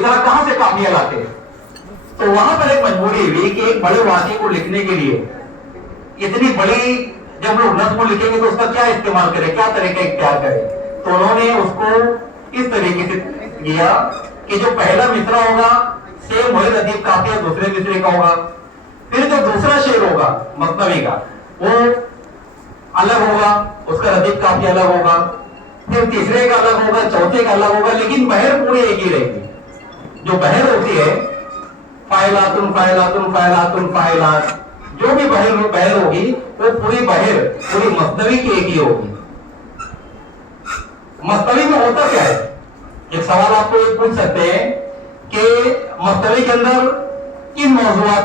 इतना कहां से काफिया लाते। तो वहां पर एक मजबूरी हुई कि एक बड़े वाक्य को लिखने के लिए इतनी बड़ी जब लोग नज्म लिखेंगे तो उसका क्या इस्तेमाल करें, क्या तरीका इख्तियार करें। तो उन्होंने उसको इस तरीके से किया कि जो पहला मिसरा होगा सेम वही रदीफ काफिया दूसरे मिसरे का होगा, फिर जो दूसरा शेर होगा मसनवी का वो अलग होगा, उसका रदीफ काफिया अलग होगा, फिर तीसरे का अलग होगा, चौथे का अलग होगा, लेकिन बहर पूरी एक ही रहेगी। जो बहर होती है फाइलातुन फाइलातुन फाइलातुन फाइलात, जो भी बहर होगी वो पूरी बहर पूरी मसनवी की एक ही होगी। मसनवी में होता क्या है, एक सवाल आपको ये पूछ सकते हैं कि मसनवी के अंदर किन मौजूआत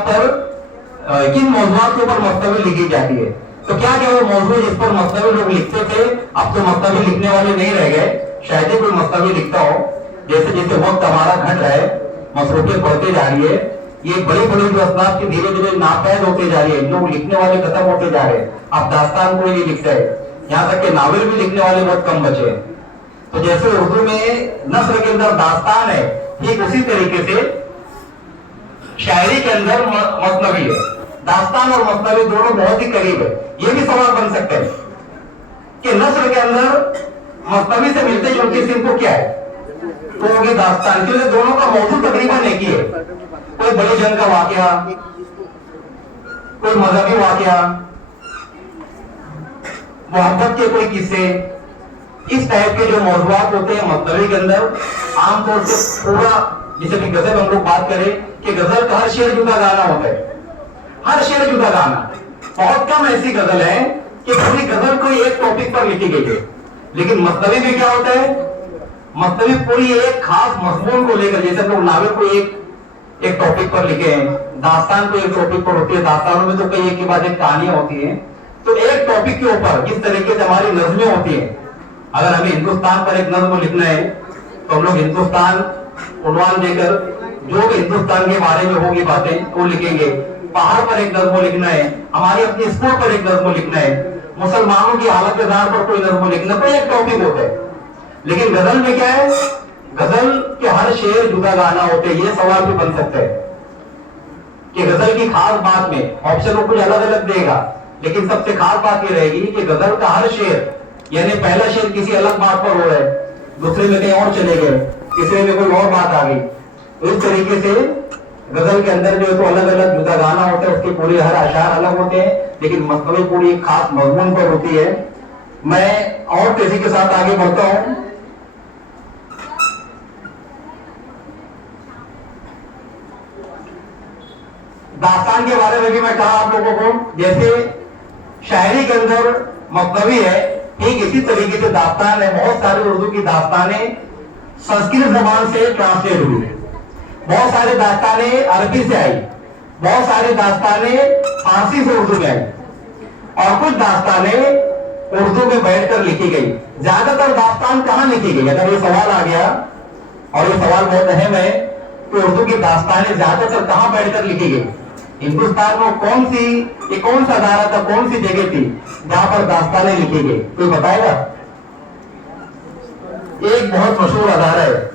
के ऊपर मसनवी लिखी जाती है। तो क्या क्या वो मौजूद जिस पर मसनवी लोग लिखते थे, अब तो मसनवी लिखने वाले नहीं रह गए, शायद ही कोई मसनवी लिखता हो। जैसे जैसे वक्त हमारा घट रहा है, मसरूफियत बढ़ते जा रही है, ये बड़ी बड़ी जो असनाद की धीरे धीरे नापैद होते जा रही है, लोग लिखने वाले खत्म होते जा रहे हैं। अब दास्तान कोई नहीं लिखता है, यहाँ तक कि नावल भी लिखने वाले बहुत कम बचे हैं। तो जैसे उर्दू में नस्र के अंदर दास्तान है, ठीक उसी तरीके से शायरी के अंदर मसनवी है। दास्तान और मसनवी दोनों बहुत ही करीब है। ये भी सवाल बन सकते हैं कि नस्र के अंदर मसनवी से मिलते जुलते सिंह क्या है, तो होगी दास्तान, क्योंकि दोनों का मौजूद तकरीबन एक ही है। कोई बड़ी जंग का वाकया, कोई मजहबी वाकया, मोहब्बत के कोई किस्से, इस टाइप के जो मौजूआत होते हैं मसनवी के अंदर आमतौर से पूरा, जैसे कि गजल हम लोग बात करें कि गजल का हर शेर जुदा गाना होता है, हर शेर जुदा गाना। बहुत कम ऐसी गजल है कि पूरी गजल कोई एक टॉपिक पर लिखी गई है। लेकिन मसनवी में क्या होता है, मसनवी पूरी एक खास मजमून को लेकर, जैसे लोग नावल को एक टॉपिक पर लिखे हैं, दास्तान को एक टॉपिक पर होती है, दास्तानों में तो कई एक के बाद एक कहानियां होती हैं। तो एक टॉपिक के ऊपर जिस तरीके से हमारी नज़में होती हैं, अगर हमें हिंदुस्तान पर एक नज्म लिखना है तो हम लोग हिंदुस्तान उन्वान देकर जो भी हिंदुस्तान के बारे में होगी बातें वो लिखेंगे। पहाड़ पर एक नज्म लिखना है, हमारी अपनी स्कूल पर एक नज्म लिखना है, मुसलमानों की हालत के आधार पर कोई नज्म लिखना, तो एक टॉपिक होता है। लेकिन गजल में क्या है, गजल के हर शेर जुदा गाना होते हैं। ये सवाल भी बन सकता है कि गजल की खास बात में ऑप्शन को कुछ अलग अलग देगा, लेकिन सबसे खास बात ये रहेगी कि गजल का हर शेर, यानी पहला शेर किसी अलग बात पर हो रहा है, दूसरे में कहीं और चले गए, तीसरे में कोई और बात आ गई। तो इस तरीके से गजल के अंदर जो है तो अलग अलग जुदा गाना होता है, उसके पूरे हर अशार अलग होते हैं, लेकिन मसनवी पूरी एक खास मजमून पर होती है। मैं और तेजी के साथ आगे बढ़ता हूं। दास्तान के बारे में भी मैं कहा आप लोगों को, जैसे शायरी के अंदर मसनवी है, ठीक इसी तरीके से दास्तान है। बहुत सारी उर्दू की दास्तानें संस्कृत जबान से ट्रांसलेट हुई, बहुत सारी दास्तानें अरबी से आई, बहुत सारी दास्तानें फारसी से उर्दू में आई, और कुछ दास्तानें उर्दू में बैठकर लिखी गई। ज्यादातर दास्तान कहां लिखी गई, अगर ये सवाल आ गया, और ये सवाल बहुत अहम है कि उर्दू की दास्तानें ज्यादातर कहां बैठकर लिखी गई, हिंदुस्तान में कौन सा अदारा था, कौन सी जगह थी जहां पर दास्तानें लिखी गई, कोई बताएगा? एक बहुत मशहूर अदारा है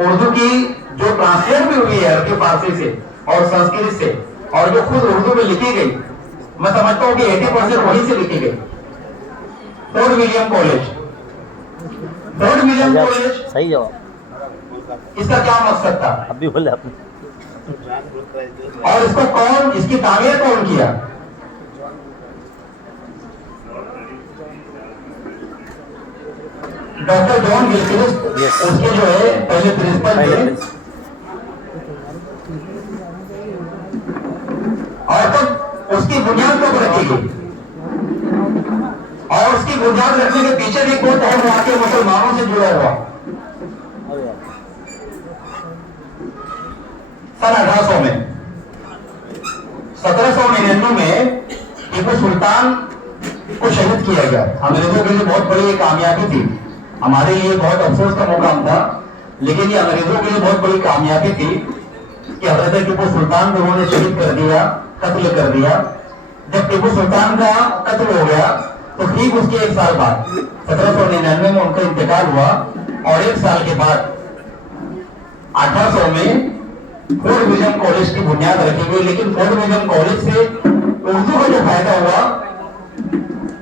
उर्दू की, जो ट्रांसलेट भी हुई है अरबी फारसी से और संस्कृत से, और जो खुद उर्दू में लिखी गई, मैं समझता हूं कि 80% वहीं से लिखी गई। Fort William college, fort William college सही जवाब। इसका क्या मकसद था, अभी बोले आपने। और इसको कौन, इसकी तामीर कौन किया? डॉक्टर जॉन गिलक्रिस्ट, उसके जो है पहले प्रिंसिपल थे, और तब उसकी बुनियाद कब रखी गई, और उसकी बुनियाद रखने के पीछे भी कोई तहम वहां के मुसलमानों से जुड़ा हुआ। सन 1800 में 1799 में टीपू सुल्तान को शहीद किया गया। अंग्रेजों के लिए बहुत बड़ी एक कामयाबी थी, हमारे लिए बहुत अफसोस का मुकाम था, लेकिन ये अंग्रेजों के लिए बहुत बड़ी कामयाबी थी कि हजरत टीपू सुल्तान को उन्होंने शहीद कर दिया, कत्ल कर दिया। जब टीपू सुल्तान का कत्ल हो गया तो ठीक उसके एक साल बाद 1799 में उनका इंतकाल हुआ, और एक साल के बाद 1800 में फोर्ट विलियम कॉलेज की बुनियाद रखी गई, लेकिन फोर्ट विलियम कॉलेज से उर्दू को जो फायदा हुआ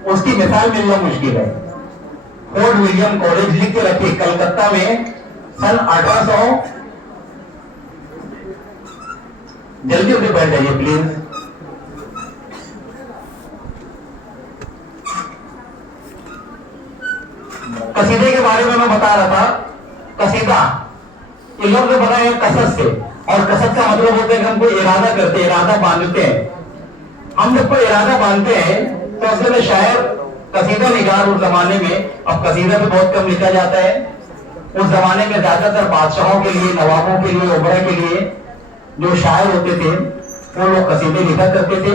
उसकी मिसाल मिलना मुश्किल है। फोर्ट विलियम कॉलेज लिख के रखी कलकत्ता में सन 1800, जल्दी जल्दी बैठ जाइए प्लीज। कसीदे के बारे में मैं बता रहा था। कसीदा ये लोग बनाए कसद से, और कसद का मतलब होता है कि हम कोई इरादा करते हैं, इरादा बांधते हैं। हम जब कोई इरादा बांधते हैं तो असल में शायर कसीदा निगार उस जमाने में, अब कसीदा भी बहुत कम लिखा जाता है। उस जमाने में ज्यादातर बादशाहों के लिए, नवाबों के लिए, उमरा के लिए जो शायर होते थे वो लोग कसीदे लिखा करते थे।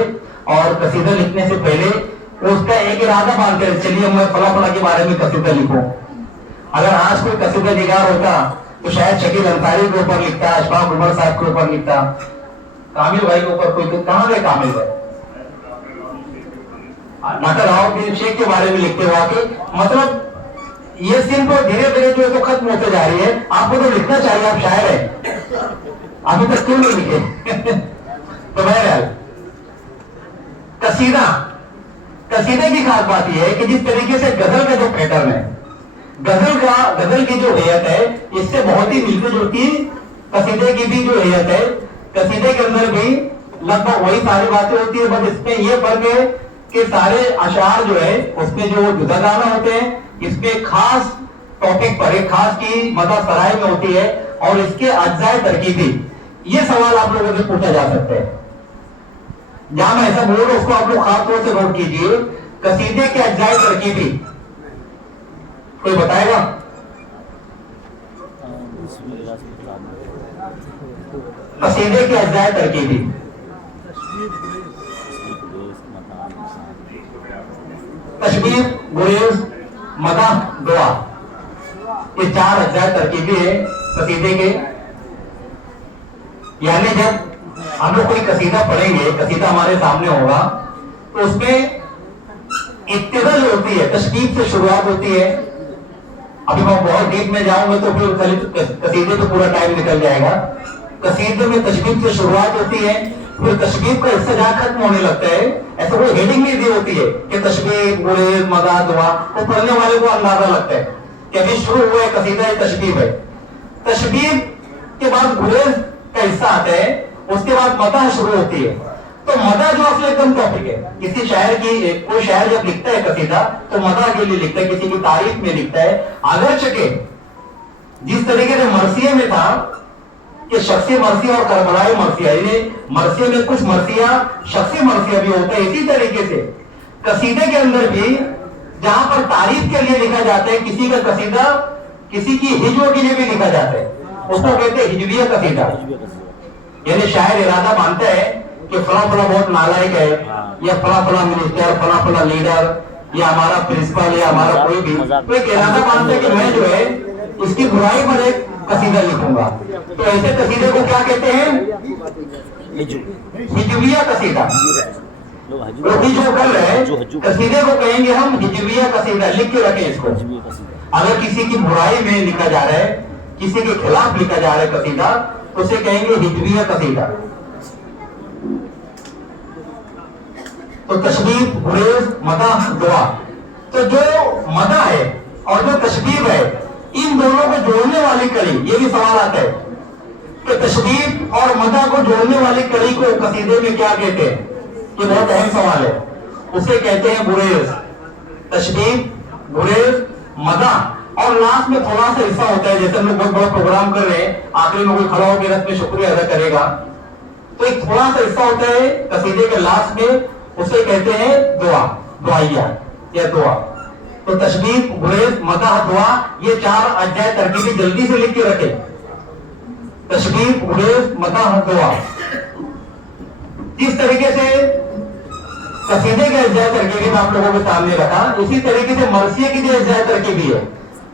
और कसीदा लिखने से पहले उसका एक इरादा बांधते थे, चलिए मैं फला फला के बारे में कसीदा लिखूं। अगर आज कोई कसीदा निगार होता तो शायद शकील अंसारी के ऊपर लिखता, अशफाक उमर साहब के ऊपर लिखता, कामिल भाई के ऊपर कोई, तो कहां गए कामिल भाई, नाटर राव शेख के बारे में लिखते हो आके। मतलब ये सिर्फ धीरे धीरे जो है तो खत्म होते जा रही है। आपको तो लिखना चाहिए, आप शायर है, अभी तक क्यों नहीं लिखे? तो बहरहाल कसीदा, कसीदे की खास बात यह है कि जिस तरीके से गजल का जो पैटर्न है, गजल की जो हैयत है इससे बहुत ही मिलती जुलती कसीदे की भी जो हैयत है। कसीदे के अंदर भी लगभग वही सारी बातें होती है, बस इसमें यह फर्क है कि सारे अशार जो है उसमें जो जुदा गाना होते हैं, इसमें खास टॉपिक पर एक खास की मदा सराय में होती है, और इसके अज्जाए तरकीबी। ये सवाल आप लोगों से पूछा जा सकता है, जहां मैं ऐसा बोल रहा हूं उसको आप लोग खास तौर से नोट कीजिए। कसीदे के अज्जाए तरकीबी कोई बताएगा? कसीदे के अज्जाए तरकीबी तशबीह, गुरेज, मदह, दुआ, ये 4 अज्जाए तरकीबी है कसीदे के। यानी जब हम लोग कोई कसीदा पढ़ेंगे, कसीदा हमारे सामने होगा, तो उसमें इब्तिदा जो होती है तशबीह से शुरुआत होती है। अभी मैं बहुत डीप में जाऊंगा तो फिर कसीदे तो पूरा टाइम निकल जाएगा। कसीदे में तशबीह से शुरुआत होती है, फिर तशबीह का हिस्सा जहां खत्म होने लगता है, ऐसा कोई हेडिंग नहीं दी होती है कि तशबीह, गुरेज, मदा, दुआ, तो पढ़ने वाले को अंदाजा लगता है कि अभी शुरू हुआ है कसीदा, तशबीह है। तशबीह के बाद गुरेज का हिस्सा आता है, उसके बाद मदा शुरू होती है। तो मदा जो असल एकदम टॉपिक है, किसी शायर की, कोई शायर जब लिखता है कसीदा तो मदा के लिए लिखता है, किसी की तारीफ में लिखता है। अगर चके जिस तरीके से मरसिया में था कि शख्सी मरसिया और करबलाई मरसिया, मरसिया में कुछ मरसिया शख्सी मरसिया भी होता है, इसी तरीके से कसीदे के अंदर भी जहां पर तारीफ के लिए लिखा जाता है, किसी का कसीदा किसी की हिज्व के लिए भी लिखा जाता है, उसको कहते हैं हिजविया कसीदा। यानी शायर इरादा मानता है कि फला फला बहुत नालायक है, या फला फला मिनिस्टर, फला फला लीडर, या हमारा प्रिंसिपल, या हमारा कोई भी, तो एक इरादा मानता है कि मैं जो है इसकी बुराई पर एक कसीदा लिखूंगा। तो ऐसे कसीदे को क्या कहते हैं? हिजविया कसीदा। जो कर रहे हैं कसीदे को कहेंगे हम हिजविया कसीदा। लिख के रखें इसको। अगर किसी की बुराई में लिखा जा रहा है, किसी के खिलाफ लिखा जा रहा है कसीदा, तो उसे कहेंगे हिजविया कसीदा। तो तशबीह, गुरेज, मदह, दुआ। तो जो मदह है और जो तशबीह है, इन दोनों को जोड़ने वाली कड़ी, ये भी सवाल आता है कि तशबीह और मदह को जोड़ने वाली कड़ी को कसीदे में क्या कहते हैं? ये बहुत अहम सवाल है। उसे कहते हैं गुरेज। तशबीह, गुरेज, मदह, और लास्ट में थोड़ा सा हिस्सा होता है, जैसे हम लोग बहुत बड़ा प्रोग्राम कर रहे हैं, आखिरी में कोई खड़ा होकर रस में शुक्रिया अदा करेगा, तो एक थोड़ा सा हिस्सा होता है कसीदे के लास्ट में, उसे कहते हैं दुआ, दुआइया या दुआ। तो तशबीह, गुरेज, मदह, दुआ, ये 4 अध्याय तरकीबी जल्दी से लिख के रखे। तशबीह, गुरेज, मदह, दुआ। जिस तरीके से कसीदे के अध्याय तरकीबी में आप लोगों के सामने रखा, इसी तरीके से मरसिया की भी अध्याय तरकीबी है।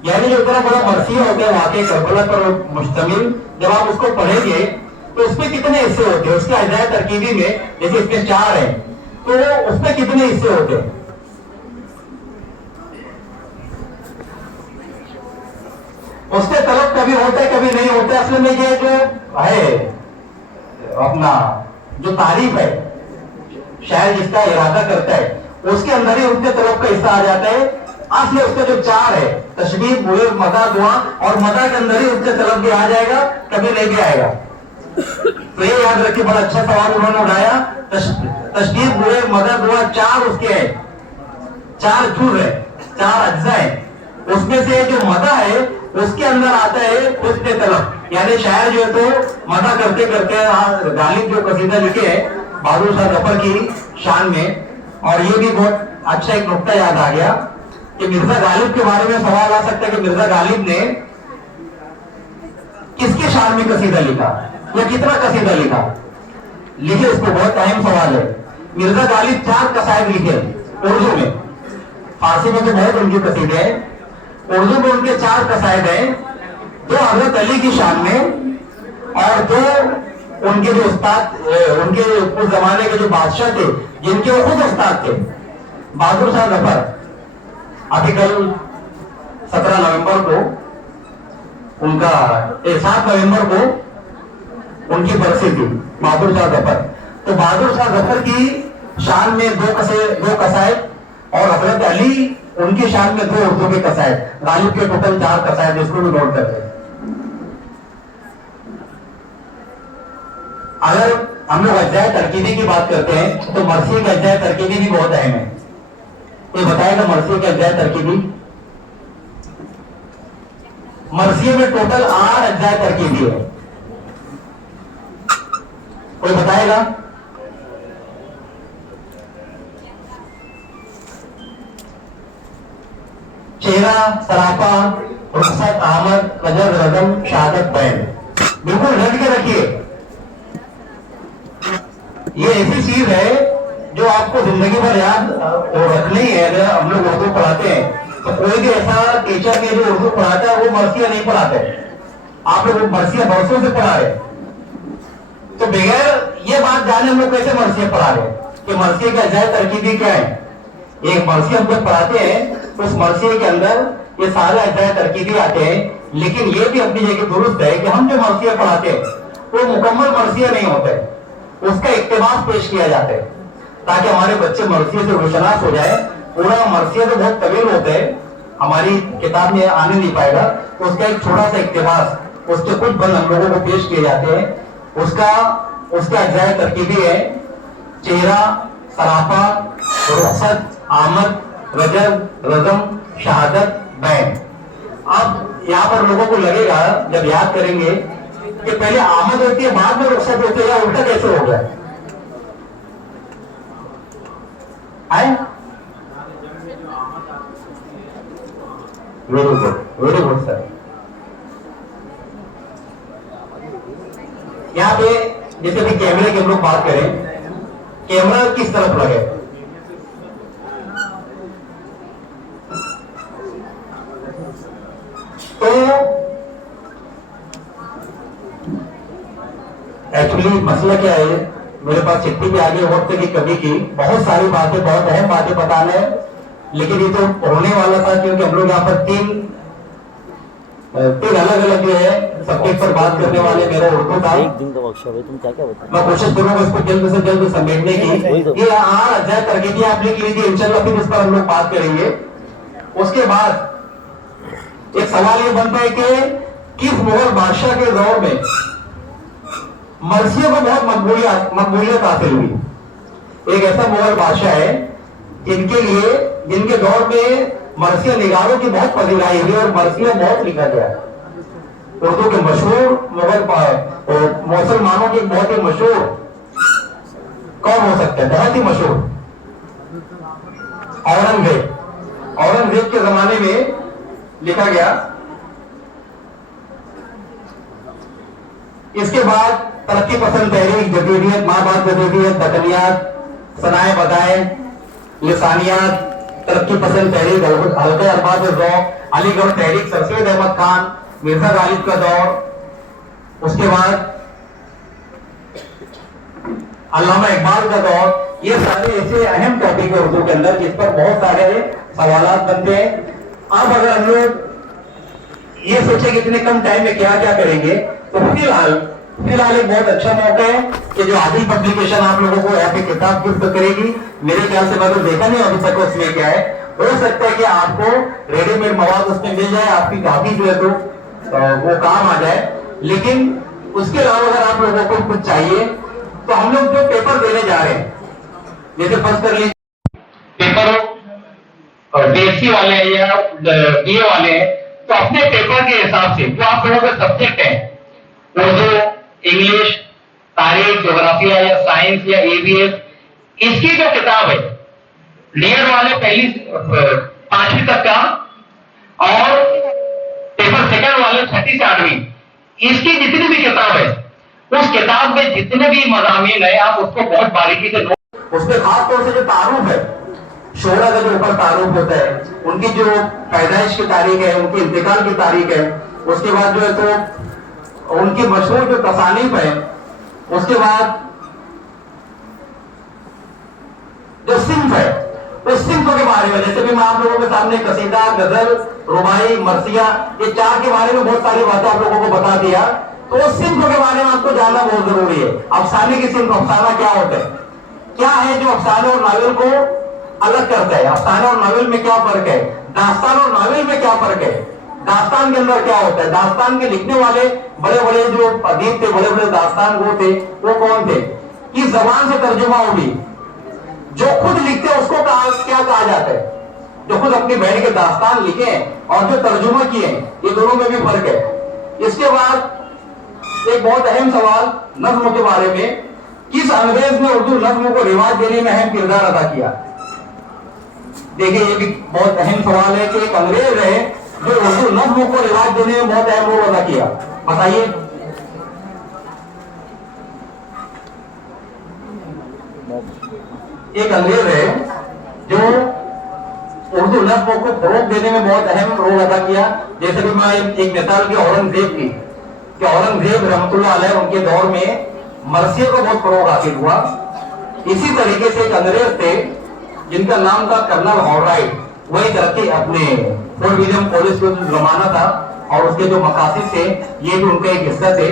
यानी जो इतना बड़ा मरसिया होता है वाकई करबला पर मुश्तमिल, जब आप उसको पढ़ेंगे तो उसमें कितने हिस्से होते हैं? उसके अध्याय तरकीबी में जैसे इसमें 4 है, तो उसमें कितने हिस्से होते हैं? उससे तलब कभी कभी होता है कभी नहीं होता है। असल में ये जो है अपना जो तारीफ है, शायर जिसका इरादा करता है उसके अंदर ही उसके तरफ का हिस्सा आ जाता है। असली उसका जो चार है तशबीह, बुग़्ज़, मदा, दुआ, और मदा के अंदर ही उसके तरफ भी आ जाएगा, कभी नहीं भी आएगा। तो ये याद रखिए, बड़ा अच्छा सवाल उन्होंने उठाया। तशबीह, बुग़्ज़, मदा, दुआ, चार उसके हैं, चार जुज़ है, चार अज्जा है। उसमें से जो मदा है उसके अंदर आता है हुस्न तलब, यानी शायर जो है तो मदा करते करते गालिब जो कसीदा लिखे है बहादुर शाह जफर की शान में। और ये भी बहुत अच्छा एक नुक्ता याद आ गया कि मिर्जा गालिब के बारे में सवाल आ सकता है कि मिर्जा गालिब ने किसके शान में कसीदा लिखा या कितना कसीदा लिखा। लिखे, इसको बहुत अहम सवाल है। मिर्जा गालिब 4 कसायद लिखे उर्दू में, फारसी में तो बहुत उनके कसीदे हैं, उर्दू में उनके 4 कसायद हैं। 2 हजरत अली की शान में और 2 उनके जो उस्ताद, उनके उस जमाने के जो बादशाह थे जिनके वो खुद उस्ताद थे, बहादुर शाह जफर। अभी कल 17 नवंबर को उनका 7 नवंबर को उनकी बरसी थी, बहादुर शाह जफर। तो बहादुर शाह जफर की शान में 2 कसायद और हजरत अली उनकी शान में 2 उर्दू के कसायद। गालिब के टोटल 4 कसायद, इसको भी नोट करते हैं। अगर हम लोग अज्जाए तरकीबी की बात करते हैं तो मरसी का अज्जाए तरकीबी भी बहुत अहम है। कोई बताएगा मरसी का अज्जाए तरकीबी? मरसी में टोटल 8 अज्जाए तरकीबी है। कोई बताएगा? चेहरा, सरापा, रुखसत, आमद, कजर, रदम, शहादत, बैन। बिल्कुल रट के रखिए, ये ऐसी चीज है जो आपको जिंदगी भर याद रखनी है। अगर हम लोग उर्दू पढ़ाते हैं तो कोई भी ऐसा टीचर ने जो उर्दू पढ़ाता है वो मरसिया नहीं पढ़ाते। आप लोग मरसिया बरसों से पढ़ा रहे, तो बगैर ये बात जाने हम लोग कैसे मरसिया पढ़ा रहे कि मरसिया का अज्जाए तरकीबी क्या है। एक मरसिया हम लोग पढ़ाते हैं तो उस मरसिया के अंदर ये सारे अज्जाए तरकीबी आते हैं। लेकिन ये भी अपनी जगह दुरुस्त है कि हम जो मरसिया पढ़ाते हैं वो मुकम्मल मरसिया नहीं होते, उसका इक्तिबास पेश किया जाता है ताकि हमारे बच्चे मरसिया से रोशनास हो जाए। पूरा मरसिया तो बहुत तवील होता है, हमारी किताब में आने नहीं पाएगा, तो उसका एक छोटा सा इक्तिबास, उसके कुछ बंद हम लोगों को पेश किए जाते हैं। उसका अज्जाए तरकीबी है चेहरा, सरापा, रुखसत, आमद, रजब, रजम, शहादत, बैन। अब यहाँ पर लोगों को लगेगा जब याद करेंगे कि पहले आमद होती है बाद में रुखसत होती है, या उल्टा कैसे हो गया? आए? Very good sir. यहाँ पे जैसे भी कैमरे की हम लोग बात करें, कैमरा किस तरफ लगे? तो एक्चुअली मसला क्या है, मेरे पास चिट्ठी भी आगे वक्त की कमी की, बहुत सारी बातें, बहुत अहम बातें बताना है, लेकिन ये तो होने वाला था क्योंकि हम लोग यहाँ पर तीन अलग अलग जो है सब्जेक्ट पर बात करने वाले मेरा उर्दू था। एक दिन का वर्कशॉप है, तुम क्या क्या बताओ? मैं कोशिश करूंगा इसको जल्द से जल्द समेटने की। ये अज्जाए तरकीबी आपने की थी, इंशाल्लाह फिर इस पर हम लोग बात करेंगे। उसके बाद एक सवाल ये बनता है कि किस मुगल बादशाह के दौर में मरसियों को बहुत मकबूलियत हासिल हुई। एक ऐसा मुगल बादशाह है जिनके दौर में मरसिया निगारों की बहुत फजीलाई हुई और मरसिया बहुत लिखा गया। उर्दू के मशहूर मुगल मुसलमानों की बहुत ही मशहूर, कौन हो सकता है, बहुत ही मशहूर औरंगजेब के जमाने में लिखा गया। इसके बाद तरक्की पसंद तहरीक, जदीदियत, माँ बाप जदीदियत, दकनियात, सनाए बदाए, लिसानियात, तरक्की पसंद तहरीक, हल्के अरबाज ज़ौक़, अलीगढ़ तहरीक, सर सैयद अहमद खान, मिर्जा गालिब का दौर, उसके बाद अल्लामा इकबाल का दौर। ये सारे ऐसे अहम टॉपिक है उर्दू के अंदर जिस पर बहुत सारे सवालात बनते हैं। अब अगर हम लोग ये सोचे कि इतने कम टाइम में क्या क्या करेंगे। तो फिलहाल एक बहुत अच्छा मौका है कि जो आदिल पब्लिकेशन आप लोगों को यहाँ पे किताब गिफ्ट करेगी। मेरे ख्याल से मैं तो देखा नहीं अभी तक उसमें क्या है, हो सकता है कि आपको रेडीमेड मवाद उसमें मिल जाए, आपकी काफी जो है तो वो काम आ जाए। लेकिन उसके अलावा अगर आप लोगों को कुछ चाहिए तो हम लोग जो पेपर देने जा रहे हैं, जैसे फर्स्ट कर लीजिए पेपर बीएससी वाले हैं या बीए वाले हैं, तो अपने पेपर के हिसाब से जो आप लोगों के सब्जेक्ट है, उर्दू, इंग्लिश, तारीख, ज्योग्राफिया या साइंस या एबीएस, इसकी जो किताब है लेयर वाले पहली 5वीं तक का और पेपर सेकंड वाले 6वीं से 8वीं, इसकी जितनी भी किताब है, उस किताब में जितने भी मज़ामीन है आप उसको बहुत बारीकी से नोट। उसमें खास तौर से जो तारुफ है, शोहरा का जो ऊपर तारुफ होता है, उनकी जो पैदाइश की तारीख है, उनके इंतकाल की तारीख है, उसके बाद जो है तो उनकी मशहूर जो तसानीफ है, उसके बाद जो सिंफ है, उस सिंफ के बारे में, जैसे भी मैं आप लोगों के सामने कसीदा, गजल, रुबाई, मरसिया, ये 4 के बारे में बहुत सारी बातें आप लोगों को बता दिया। तो उस सिंफ के बारे में आपको जानना बहुत जरूरी है। अफसाने की सिंफ, अफसाना क्या होता है, क्या है जो अफसाने और नावल को अलग करता है, अफसाने और नावल में क्या फर्क है, दास्तान और नावल में क्या फर्क है, दास्तान के अंदर क्या होता है, दास्तान के लिखने वाले बड़े बड़े जो अदीब थे, बड़े बड़े दास्तान वो थे, वो कौन थे, किस जबान से तर्जुमा होगी, जो खुद लिखते हैं उसको क्या कहा जाता है, जो खुद अपनी बहन के दास्तान लिखे और जो तर्जुमा किए, ये दोनों में भी फर्क है। इसके बाद एक बहुत अहम सवाल नज्म के बारे में, किस अंग्रेज ने उर्दू नज्म को रिवाज देने में अहम किरदार अदा किया। देखिए ये भी बहुत अहम सवाल है कि एक अंग्रेज है जो उर्दू नज्म को रिवाज देने में बहुत अहम रोल अदा किया, बताइए। एक अंग्रेज है जो उर्दू नज्म को फरोग देने में बहुत अहम रोल अदा किया। जैसे कि मैं एक मिसाल की औरंगजेब की, कि औरंगजेब रहमतुल्लाह अलैह उनके दौर में मरसिया को बहुत फरोग हासिल हुआ। इसी तरीके से एक अंग्रेज थे जिनका नाम था कर्नल हॉलराइट, वही तरक्की अपने फोर्ट विलियम कॉलेज का जो जमाना था और उसके जो मकासद थे, ये भी उनका एक हिस्सा थे।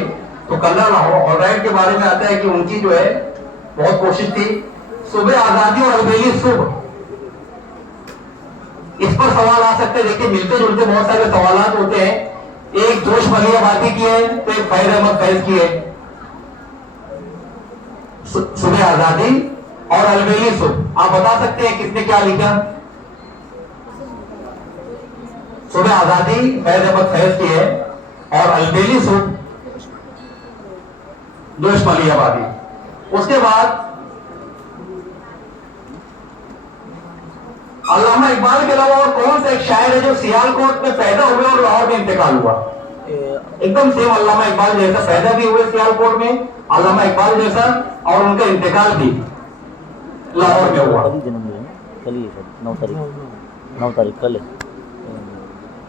तो कर्नल हॉलराइट के बारे में आता है कि उनकी जो है बहुत कोशिश थी, सुबह आजादी और अलबेली सुबह, इस पर सवाल आ सकते हैं। देखिए मिलते जुलते बहुत सारे सवाल होते हैं, एक जोश मलियाबादी की है तो एक फैज अहमद फैज की है। सुबह आजादी और अलबेली सुबह, आप बता सकते हैं किसने क्या लिखा। सुबह आजादी फैज अहमद फैज की है और अलबेली सुबह जोश मलियाबादी। उसके बाद अल्लामा इकबाल के अलावा और कौन सा एक शायर है जो सियालकोट में पैदा हुए और लाहौर में इंतकाल हुआ। एकदम सेम अल्लामा इकबाल जैसा, पैदा भी हुए सियालकोट में अल्लामा इकबाल जैसा और उनका इंतकाल भी लाहौर में हुआ। कल ही 9 तारीख कल।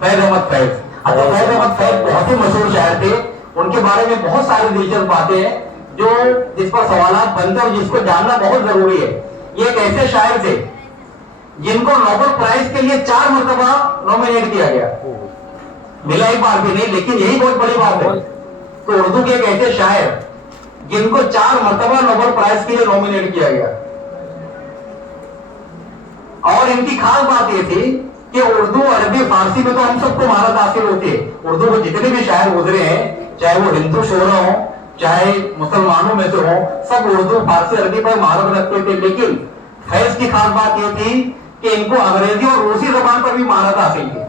फैज अहमद फैज, अच्छा फैज अहमद फैज बहुत ही मशहूर शायर थे, उनके बारे में बहुत सारी दिलचस्प बातें हैं जो जिस पर सवाल बनते और जिसको जानना बहुत जरूरी है। ये एक ऐसे शायर थे जिनको नोबेल प्राइज के लिए 4 मरतबा नॉमिनेट किया गया, मिला एक बार भी नहीं, लेकिन यही बहुत बड़ी बात है। तो उर्दू के एक ऐसे शायर जिनको 4 मरतबा नोबेल प्राइज के लिए नॉमिनेट किया गया। और इनकी खास बात यह थी कि उर्दू, अरबी, फारसी में तो हम सबको महारत हासिल होती है। उर्दू में जितने भी शायर गुजरे हैं, चाहे वो हिंदू शोरा हो चाहे मुसलमानों में से हो, सब उर्दू, फारसी, अरबी पर महारत रखते थे। लेकिन फैज की खास बात यह थी कि इनको अंग्रेजी और रूसी जबान पर भी महारत हासिल थी।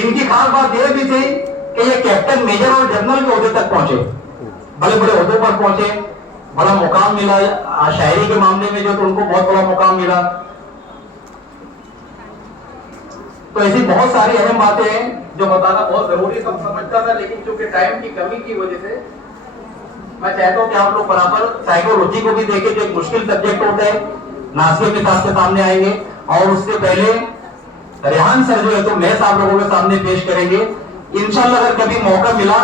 इनकी खास बात यह भी थी कि ये कैप्टन, मेजर और जनरल के ओहदे तक पहुंचे, बड़े बड़े ओहदे पर पहुंचे, बड़ा मुकाम मिला शायरी के मामले में जो, तो उनको बहुत बड़ा मुकाम मिला। तो ऐसी बहुत सारी अहम बातें हैं जो बताना बहुत जरूरी सब समझता था, लेकिन चूंकि टाइम की कमी की वजह से मैं चाहता हूं कि आप लोग बराबर साइकोलॉजी को भी देखें, जो एक मुश्किल सब्जेक्ट होता है। नासिर के साथ के सामने आएंगे और उससे पहले रेहान सर जो है तो मैथ्स आप लोगों के सामने पेश करेंगे इंशाल्लाह। अगर कभी मौका मिला,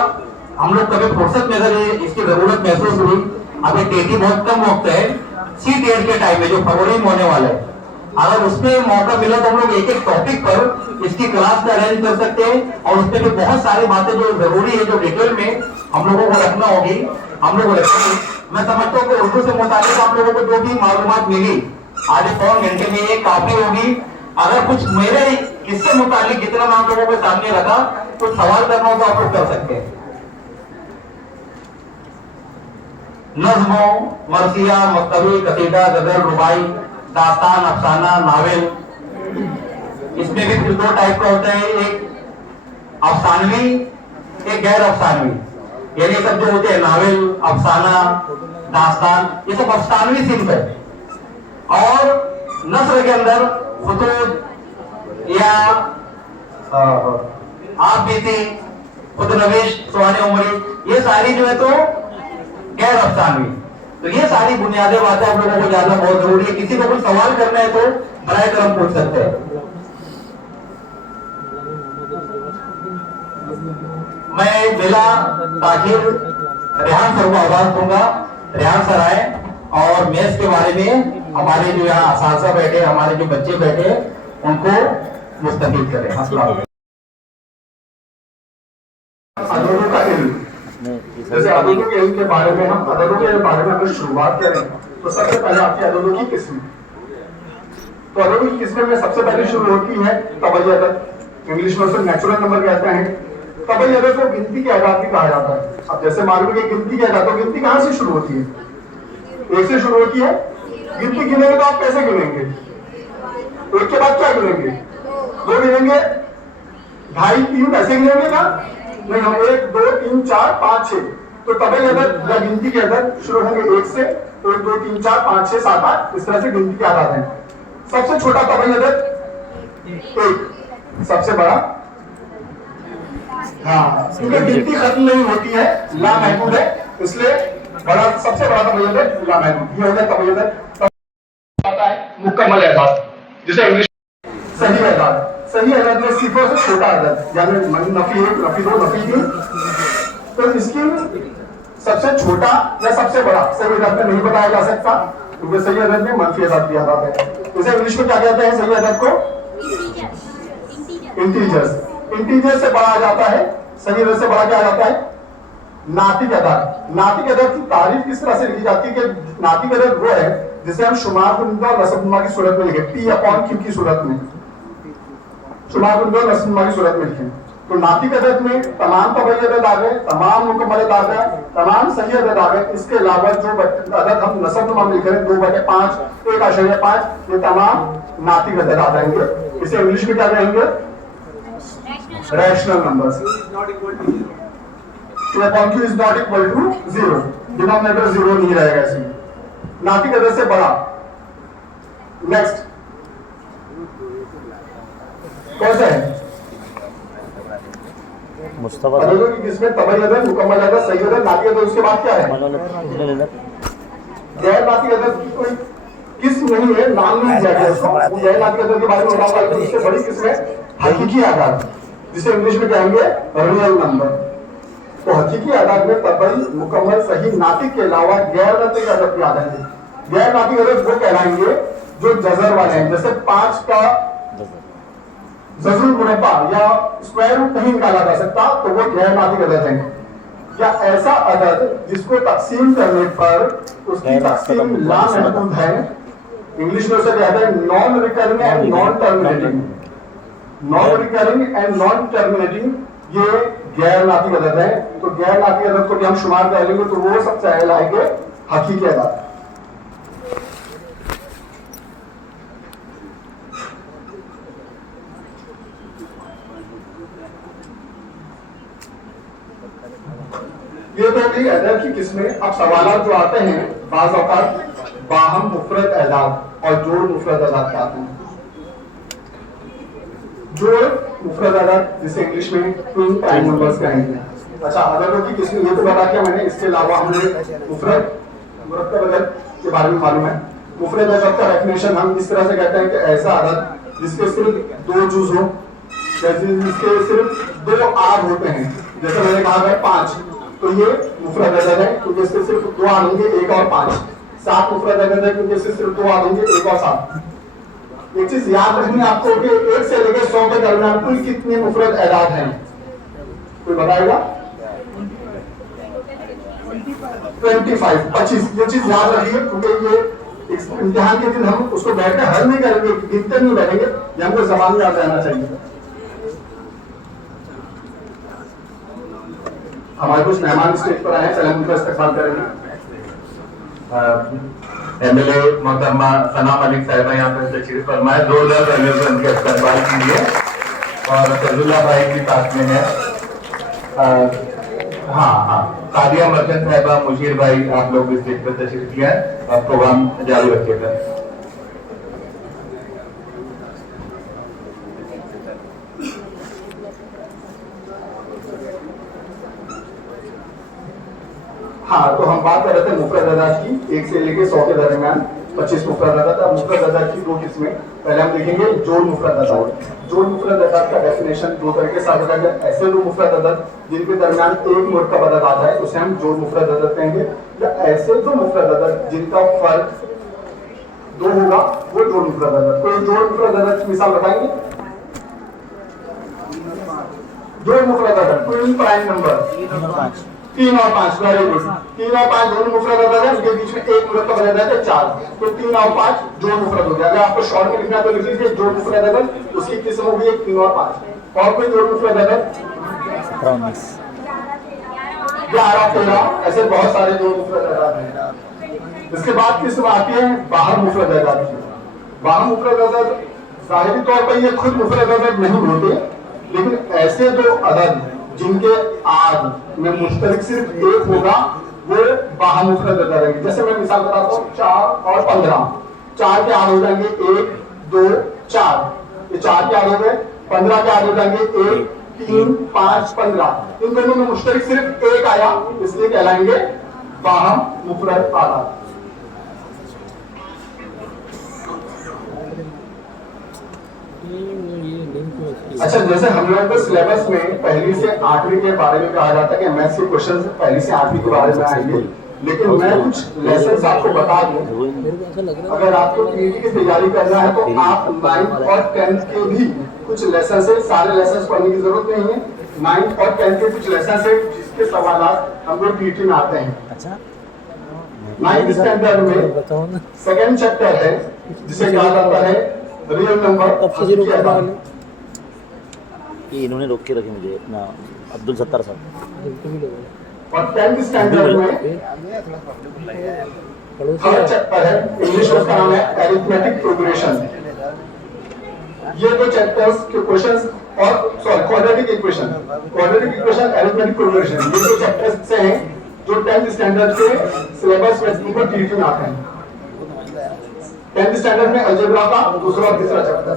हम लोग कभी फुर्सत में अगर इसकी जरूरत महसूस हुई, अभी टेटी बहुत कम वक्त है, सी टेट के टाइम में जो फरवरी में होने वाला है, अगर उसमें मौका मिला तो हम लोग एक एक टॉपिक पर इसकी क्लास में अरेंज कर सकते हैं और उसमें जो बहुत सारी बातें जो जरूरी है जो डिटेल में हम लोगों को रखना होगी हम लोग रखेंगे। मैं समझता हूँ कि उर्दू से मुताबिक आप लोगों को जो भी मालूमात मिली आधे पौन घंटे में ये काफी होगी। अगर कुछ मेरे इससे मुताबिक जितना मैं आप लोगों के सामने रखा कुछ सवाल करना हो तो आप लोग कर सकते हैं। नज़्मों, मरसिया, मक्तबी, कसीदा, गजल, रुबाई, दास्तान, अफसाना, नावल, इसमें भी फिर दो टाइप का होता है, एक अफसानवी एक गैर अफसानवी। यानी सब जो होते हैं नावल, अफसाना, दास्तान, ये सब अफसानवी सिंफ है। और नस्र के अंदर खुतूब या आप बीती, खुदनविश, सुहाने उमरी, ये सारी जो है तो गैर अफसानवी। तो ये सारी बुनियादी बातें आप लोगों को जानना बहुत जरूरी है। किसी को कोई सवाल करना है तो बराए करम पूछ सकते हैं। मैं बिला ताखिर रेहान सर को आवाज दूंगा। रेहान सर आए और मैथ्स के बारे में हमारे जो यहाँ असातिज़ा बैठे, हमारे जो बच्चे बैठे, उनको मुस्तफीद करें। अस्सलाम। अददों का इल्म, जैसे अददों के इल्म के बारे में हम अददों के बारे में अगर शुरुआत करें तो सबसे पहले आपकी अददों की किस्म। तो अददों की किस्म में सबसे पहले शुरू होती है तबई अदद, इंग्लिश में उसे नेचुरल नंबर कहते हैं। तबई अदद को गिनती के आदाद भी कहा जाता है। अब जैसे मालूम है कि गिनती के आदाद, तो गिनती कहाँ से शुरू होती है? एक से शुरू होती है। गिनती गिनेंगे तो आप कैसे गिनेंगे? एक के बाद क्या गिनेंगे? दो गिनेंगे, ढाई, तीन, ऐसे गिनेंगे ना? नहीं, हम 1 2 3 4 5 6। तो तबई अदद या गिनती के अदद शुरू होंगे 1 से। 1 2 3 4 5 6 7 8, इस तरह से गिनती के आदाद हैं। सबसे छोटा तबई अदद 1, सबसे बड़ा, हाँ, क्योंकि गिनती खत्म नहीं होती है, लामहदूद है, इसलिए बड़ा सबसे बड़ा तबई अदद लामहदूद। ये हो गया तबई अदद। आता है मुकम्मल अदद, जिसे इंग्लिश सही अदद। सही अदद में सिफर से छोटा अदद, यानी नफी 1, नफी 2, नफी 3। तो इसकी सबसे छोटा या सबसे बड़ा सही अदद में नहीं बताया जा सकता, क्योंकि सही अदद में मनफी अदद भी आता है। इसे इंग्लिश में क्या कहते हैं? सही अदद को इंटीजर्स। इंटीजर से बड़ा आ जाता है, सही अदद से बड़ा क्या आ जाता है? नातिक अदद। नातिक अदद की तारीफ किस तरह से लिखी जाती है कि नातिक अदद वो है जिसे हम शुमार गुणा और रसमनुमा की सूरत में लिखे, P/Q की सूरत में, शुमार गुणा और रसमनुमा की सूरत में लिखें। तो नातिक अदद में तमाम तबई अदद आ गए, तमाम मुकम्मल अदद आ गए, तमाम सही अदद आ गए। इसके अलावा जो अदद हम नसबनुमा में लिख रहे हैं 2/5, 1.5, ये तमाम नातिक अदद आ जाएंगे। इसे इंग्लिश में क्या कहेंगे? Rational numbers. P/Q is not equal to 0, denominator 0 नहीं रहेगा इसमें। नातिक अदद से बड़ा। नेक्स्ट कौन सा है? मुस्तफा अददों की किस्में तबई अदद, मुकम्मल अदद, सही अदद, नातिक अदद। उसके बाद क्या है? गैर नातिक अदद की कोई किस्म नहीं है, नाम नहीं दिया गया उसको। गैर नातिक अदद के बारे में बताऊंगा। इससे बड़ी किस्म है हकीकी आदाद, जिसे इंग्लिश में कहेंगे रियल नंबर। तो हकीकी आदाद में तबई, मुकम्मल, सही, नातिक के अलावा गैर नातिक अदद भी आ जाएंगे। गैर नातिक अदद वो कहलाएंगे जो जजर वाले हैं, जैसे 5 का जजुल मुरब्बा या स्क्वायर रूट नहीं निकाला जा सकता, तो वो गैर नातिक अदद है। या ऐसा अदद जिसको तकसीम करने पर उसकी तकसीम लामहदूद है, इंग्लिश में उसे कहते हैं non recurring and non terminating. Non recurring and non terminating ये गैर नातिक अदद है। तो गैर नातिक अदद को भी हम शुमार कर लेंगे तो वो सबसे पहले आएंगे हकीकी अदद। ये तो थी अदद की किस्में। अब सवाल जो आते हैं बाज़ औक़ात बाहम मुफरद अदाद और जोड़ मुफरद अदाद के आते हैं। जोड़ मुफरद अदाद जिसे इंग्लिश में ट्विन प्राइम नंबर्स कहेंगे। अच्छा, अददों की किस्में ये तो बता दिया मैंने। इसके अलावा हमें मुफरद मुरक्कब अदद के बारे में मालूम है। मुफरद अदद का डेफिनेशन हम इस तरह से कहते हैं कि ऐसा अदद जिसके सिर्फ 2 जुज़ हो, जिसके सिर्फ 2 आद होते हैं। जैसे मैंने कहा है 5, तो ये मुफरद अदद है क्योंकि इसके सिर्फ 2 आद होंगे, 1 और 5। 7 मुफरद अदद है क्योंकि इससे सिर्फ 2 आद होंगे, 1 और 7। एक चीज याद रखनी है आपको कि 1 से लेकर 100 के दरमियान कुल कितने मुफरद एदाद हैं? कोई बताएगा? 25। ये चीज याद रखिए, क्योंकि ये इस इम्तिहान के दिन हम उसको बैठकर हल नहीं करेंगे, गिनते नहीं बैठेंगे, ये हमको जबान में याद रहना चाहिए। हमारे कुछ मेहमान स्टेज पर आए हैं, चले हम उनका इस्तेमाल करेंगे। एमएलए मोहतरमा सना मलिक साहिबा यहाँ पर तशरीफ फरमाए, जोरदार उनके इस्तेमाल कीजिए। और फजलुल्लाह भाई भी साथ में है। हाँ, सादिया मर्चेंट साहिबा, मुशीर भाई, आप लोग इस स्टेज पर तशरीफ लिया है, आप प्रोग्राम जारी रखिएगा। हाँ, तो हम बात कर रहे थे मुफरद अदाद की। 1 से लेकर 100 के दरमियान 25 मुफरद अदाद। अब मुफरद अदाद की 2 किस्में, पहले हम देखेंगे जोड़ मुफरद अदाद। जोड़ मुफरद अदाद का डेफिनेशन 2 तरीके से आता है। ऐसे 2 मुफरद अदाद जिनके दरमियान एक मुरकब अदाद आता है उसे हम जोड़ मुफरद अदाद कहेंगे, या ऐसे 2 मुफरद अदाद जिनका फर्क 2 होगा वो जोड़ मुफरद अदाद। तो जोड़ मुफरद अदाद की मिसाल बताएंगे। जोड़ मुफरद अदाद ट्विन प्राइम नंबर 3 और 5, वेरी गुड। 3 और 5 दोनों मुफरद अदाद है, उनके बीच में एक मुरकब अदाद है 4, तो 3 और 5 जोड़ मुफरद हो गया। अगर आपको शॉर्ट में लिखना है तो लिख लीजिए जोड़ मुफरद अदाद, उसकी किस्म होगी 3 और 5। और कोई जोड़ मुफरद अदाद 19, 11, 13, ऐसे बहुत सारे जोड़ मुफरद अदाद हैं। इसके बाद किस्म आती है बाहर मुफरद अदाद की। बाहर मुफरद अदाद जाहिरी तौर पर ये खुद मुफरद अदाद नहीं होते, लेकिन ऐसे 2 अदद जिनके आद में मुश्तरक सिर्फ एक होगा वो बाहर मुफरद अदाद है। जैसे मैं मिसाल बताता हूँ, 4 और 15। 4 के आद हो जाएंगे 1, 2, 4, ये 4 के आद हो गए। 15 के आद हो जाएंगे 1, 3, 5, 15। इन दोनों में मुश्तरक सिर्फ एक आया, इसलिए कहलाएंगे बाहर मुफरद अदाद। अच्छा, जैसे हम लोगों को सिलेबस में पहली से 8वीं के बारे में कहा जाता है कि मैथ्स के क्वेश्चंस पहली से 8वीं के बारे में आएंगे, लेकिन मैं कुछ लेसन्स आपको बता दूं। अगर आपको पीटी की तैयारी करना है तो आप 9th और 10th के भी कुछ लेसन है, सारे लेसन पढ़ने की जरूरत नहीं है। 9th और 10th के कुछ लेसन है जिसके सवाल हम लोग पीटी में आते हैं। अच्छा, 9th स्टैंडर्ड में सेकंड चैप्टर है जिसे कहा जाता है रियल नंबर। ये इन्होंने रोक के रखे मुझे अपना अब्दुल सत्तार साहब। और 10th स्टैंडर्ड में थर्ड चैप्टर है, इंग्लिश में उसका नाम है अरिथमेटिक प्रोग्रेशन। ये 2 चैप्टर्स के क्वेश्चंस और क्वाड्रेटिक इक्वेशन, अरिथमेटिक प्रोग्रेशन, ये 2 चैप्टर्स से हैं जो 10th स्टैंडर्ड के सिलेबस में उनको टीटी में आते हैं। 10th स्टैंडर्ड में अलजेब्रा का दूसरा और तीसरा चैप्टर।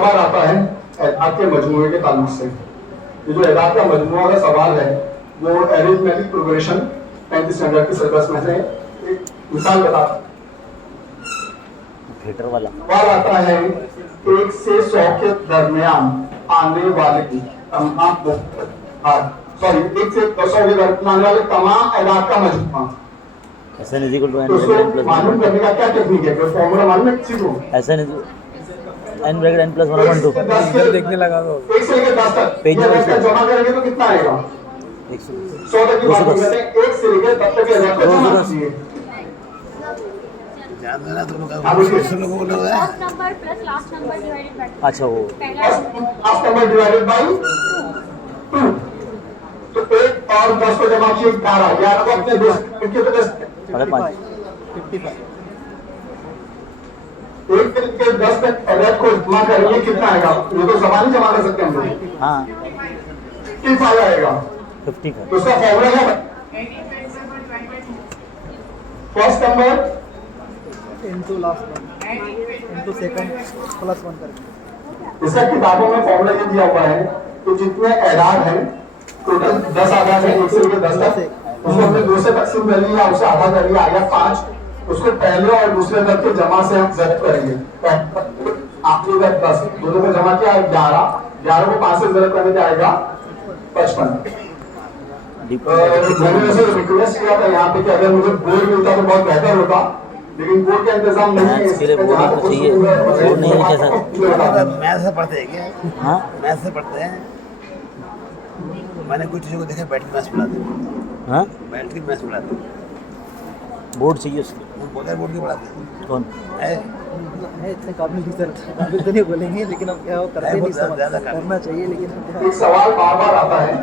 बार आता है एदाद के मजमूए के ताल्लुक से। ये जो एदाद का मजमूआ का सवाल है वो अरिथमेटिक प्रोग्रेशन 10th स्टैंडर्ड के सिलेबस में से एक मिसाल बता। थिएटर वाला सवाल आता है 1 से 100 के दरमियान आने वाले 1 से 100 के दरमियान आने वाले तमाम एदाद का मजमूआ। SN = n तो उसको मालूम करने का क्या टेक्निक है? फॉर्मूला मालूम है किसी को? SN = n+1/2 देखने लगा तो 1 से लेकर 10 तक पेज नंबर जमा करेंगे तो कितना आएगा? 100 तक की बात करते हैं। 1 से लेकर 10 तक के एदाद को जमा कीजिए। अच्छा, वो लास्ट नंबर डिवाइडेड बाय 2। तो 1 और 10 को जमा किए 11 को अपने 10 के तो 10 5.5 1 से 10 तक एदाद को जमा करेंगे कितना आएगा? ये तो जमा नहीं जमा कर सकते हम लोग। हाँ, 55 आएगा। 55 तो उसका फॉर्मूला है first number into last into second +1 करके। इसका किताबों में फॉर्मूला ये दिया हुआ है तो जितने एदाद हैं टोटल 10 आदाद है 1 से लेकर 10 तक, उसको हमने 2 से तकसीम कर लिया, उसे आधा कर लिया, आया 5। उसको पहले और दूसरे तक के जमा से हम ज़ब्त करेंगे। आखिरी तक 10, दोनों को जमा किया 11 को 5 से ज़ब्त करने जाएगा 55। मैंने वैसे रिक्वेस्ट किया था यहाँ पे कि अगर मुझे बोर्ड मिलता तो बहुत बेहतर होता, लेकिन बोर्ड का इंतजाम नहीं है। मैथ्स के लिए बोर्ड ही तो चाहिए, बोर्ड नहीं है कैसा? मैथ से पढ़ते हैं क्या? हाँ मैथ से पढ़ते हैं। मैंने कुछ चीज़ों को देखा बैठ के मैथ्स पढ़ाते हैं, हाँ बैठ के मैथ्स पढ़ाते हैं। बोर्ड चाहिए उसके। वो बगैर बोर्ड के पढ़ाते हैं। कौन? है है इतने काबिल टीचर, काबिल तो नहीं बोलेंगे, लेकिन अब क्या, वो करते नहीं, बहुत ज़्यादा काबिल। करना चाहिए, लेकिन अब क्या। एक सवाल बार बार आता है,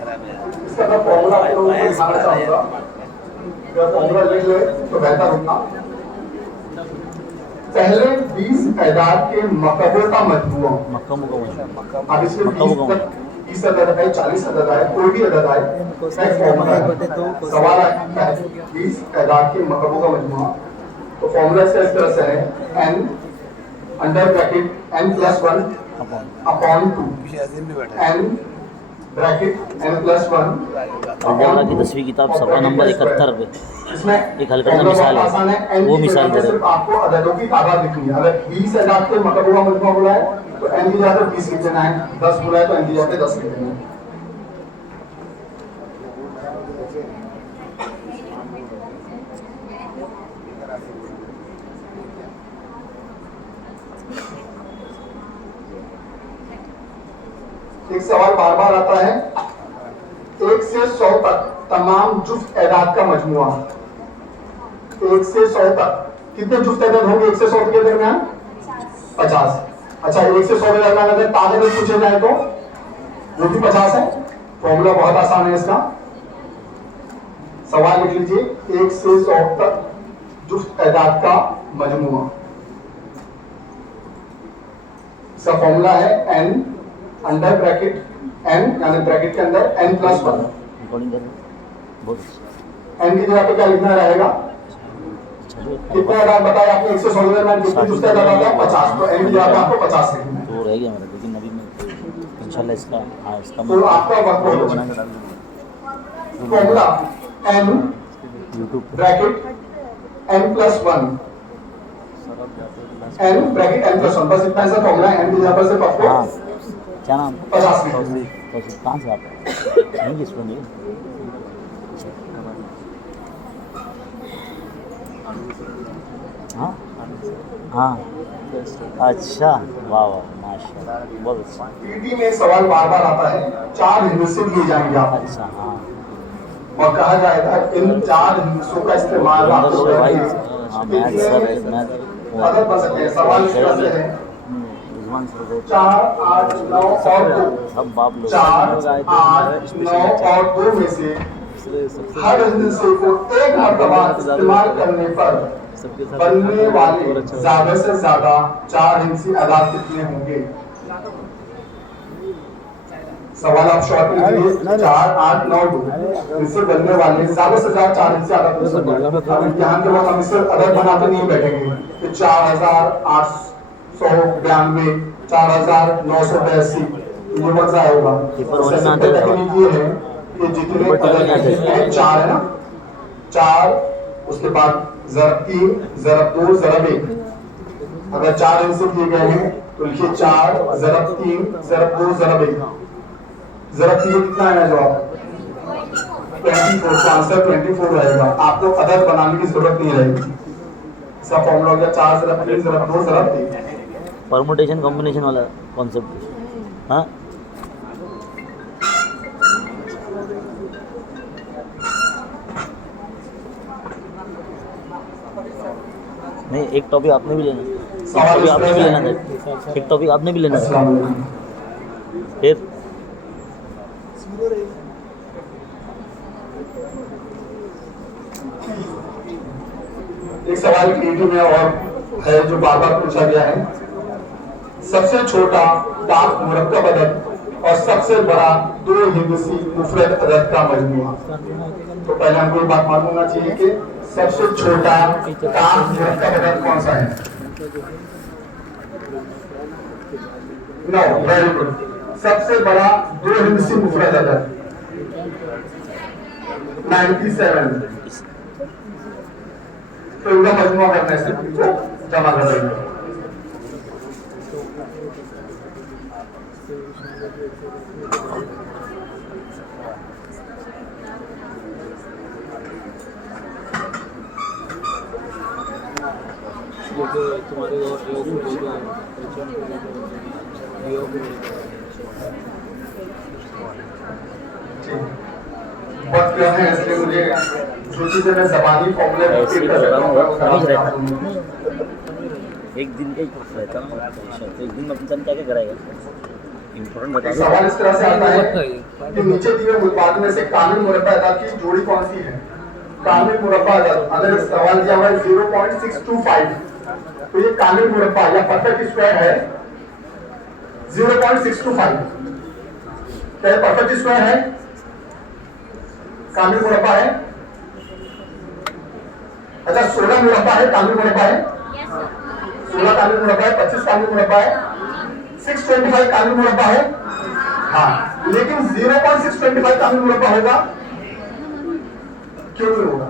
खराब है। इसका मैं फॉर्मूला आप लोगों को दिखाना चाहूंगा। अगर फॉर्मूला लिख ले तो बेहतर होगा। पहले 20 एदाद के मकबों का मजमूआ, मक्का मुक्का अब इसमें मक्का मुक्का 20 अदद है, 40 अदद है, कोई भी अदद है, एक फॉर्मूला है। सवाल आता है 20 एदाद के मकबों का मजमूआ, तो फॉर्मूला इस तरह से है n under bracket n plus 1 upon 2 पीछे अजीम भी बैठा है। n bracket n plus 1 algebra की 10वीं किताब सफ़ा नंबर 71 पे इसमें एक हल करना मिसाल आसान है, n वो की मिसाल जगह दे सिर्फ आपको अददों की तादाद लिखनी है। अगर 20 अदाद के मकबूल का मजमूआ बोला है तो n की जगह 20 लिख देना है, 10 बोला है तो n की जगह 10 लिख देना है। एक सवाल बार बार आता है, 1 से 100 तक तमाम जुफ्त एदाद का मजमुआ। 1 से 100 तक कितने जुफ्त एदाद होंगे 1 से 100 के दरमियान? 50। अच्छा, 1 से 100 के दरमियान अगर तादाद पूछे जाए तो वो भी 50 है। फॉर्मूला बहुत आसान है इसका। सवाल लिख लीजिए, 1 से 100 तक जुफ्त एदाद का मजमुआ। इसका फॉर्मूला है n अंडर ब्रैकेट n, यानी ब्रैकेट के अंदर n प्लस 1। रिकॉर्डिंग कर रहे हैं बहुत अच्छा। n की जगह पे क्या लिखना रहेगा? कितने अदाद बताया आपने? 1 से 100 के दरमियान कितने जुफ्त एदाद आता है? 50। तो n की जगह पे आपको 50 लिखना है। तो रह गया मेरा, लेकिन अभी मैं इंशाल्लाह इसका इसका तो आपका वक्त वीडियो बहुत बना के डाल दूँगा फॉर्मूला n यूट्यूब पे। Bracket n plus 1, n bracket n plus 1, बस इतना सा फॉर्मूला है। n की जगह पर सिर्फ आपको हाँ क्या नाम? 50 लिखना है। तौसीफ कहाँ से आप? नहीं किस में हाँ हाँ अच्छा, वाह वाह माशाल्लाह, बहुत अच्छा। पीटी में सवाल बार बार आता है, 4 हिस्से दिए जाएंगे आपको अच्छा हाँ और कहा जाएगा इन 4 हिस्सों का इस्तेमाल आप अंदर लोग से भाई करेंगे। हाँ मैथ सर मैथ अदद बन सकते हैं। सवाल इस तरह से है, रिजवान सर को 4, 8, 9 और 2, सब बाप लोग 4, 8, 9 और 2 में से हर हिस्से को एक मरतबा इस्तेमाल करने पर बनने वाले ज्यादा से ज्यादा 4 हिस्से अदाद कितने होंगे? सवाल आप शॉर्ट में लीजिए, 4, 8, 9, 2 इससे बनने वाले ज्यादा से ज्यादा 4 हिस्से अदाद कितने होंगे? अब इम्तिहान के बाद हम इससे अदद बनाते नहीं बैठेंगे कि 4892, 4982, ये मजा आएगा। पेपर होने में आते हैं। ये है कि जितने अदद हैं 4 है ना, 4 उसके बाद ज़रब 3, ज़रब 2, ज़रब 1। अगर 4 हिस्से दिए गए हैं तो लिखिए 4, ज़रब 3, ज़रब 2, ज़रब 1। ज़रब 3 कितना है जवाब? 24। तो आंसर 24 रहेगा। आपको अदद बनाने की जरूरत नहीं रहेगी। इसका फॉर्मूला हो गया 4 ज़रब 3 ज़रब 2 ज़रब 3। परमुटेशन कॉम्बिनेशन वाला कॉन्सेप्ट। हाँ नहीं, एक टॉपिक आपने भी लेना, एक टॉपिक आपने भी लेना था, एक टॉपिक आपने भी लेना था। अस्सलाम वालेकुम। फिर एक सवाल पीटी में और है जो बार बार पूछा गया है, सबसे छोटा डाक मुरक्कब अदद और सबसे बड़ा 2 हिंदुसी मुफरद अदद का मजमूआ। तो पहले हमको ये बात मालूम होना चाहिए कि सबसे छोटा डाक मुरक्कब अदद कौन सा है? No, very good. सबसे बड़ा 2 हिंदुसी मुफरद अदद 97। तो इनका मजमूआ करने से जमा कर देंगे। तुम्हारे बहुत कम है, इसलिए मुझे जो चीजें मैं जबानी फॉर्मूले में ऐसे ही कर सकता हूँ, रहता वो हूँ, करना समझ चाहता हूँ। एक दिन का ही कोर्स रहता है ना, तो एक दिन में इंसान क्या क्या कराएगा, इम्पोर्टेंट बता एक दो। सवाल इस तरह से आता है कि नीचे दिए उत्पाद में से कामिल मुरब्बा अदाद की जोड़ी कौन सी है? कामिल मुरब्बा अदाद, अगर एक सवाल दिया हुआ है 0.625, तो ये कामिल मुरब्बा या परफेक्ट स्क्वायर है 0.625। क्या ये परफेक्ट स्क्वायर है? कामिल मुरब्बा है? अच्छा 16 मुरब्बा है, कामिल मुरब्बा है? 16 कामिल मुरब्बा है, 25 कामिल मुरब्बा है, 625 कामिल मुरब्बा है। हाँ, लेकिन 0.625 कामिल मुरब्बा होगा? क्यों नहीं होगा?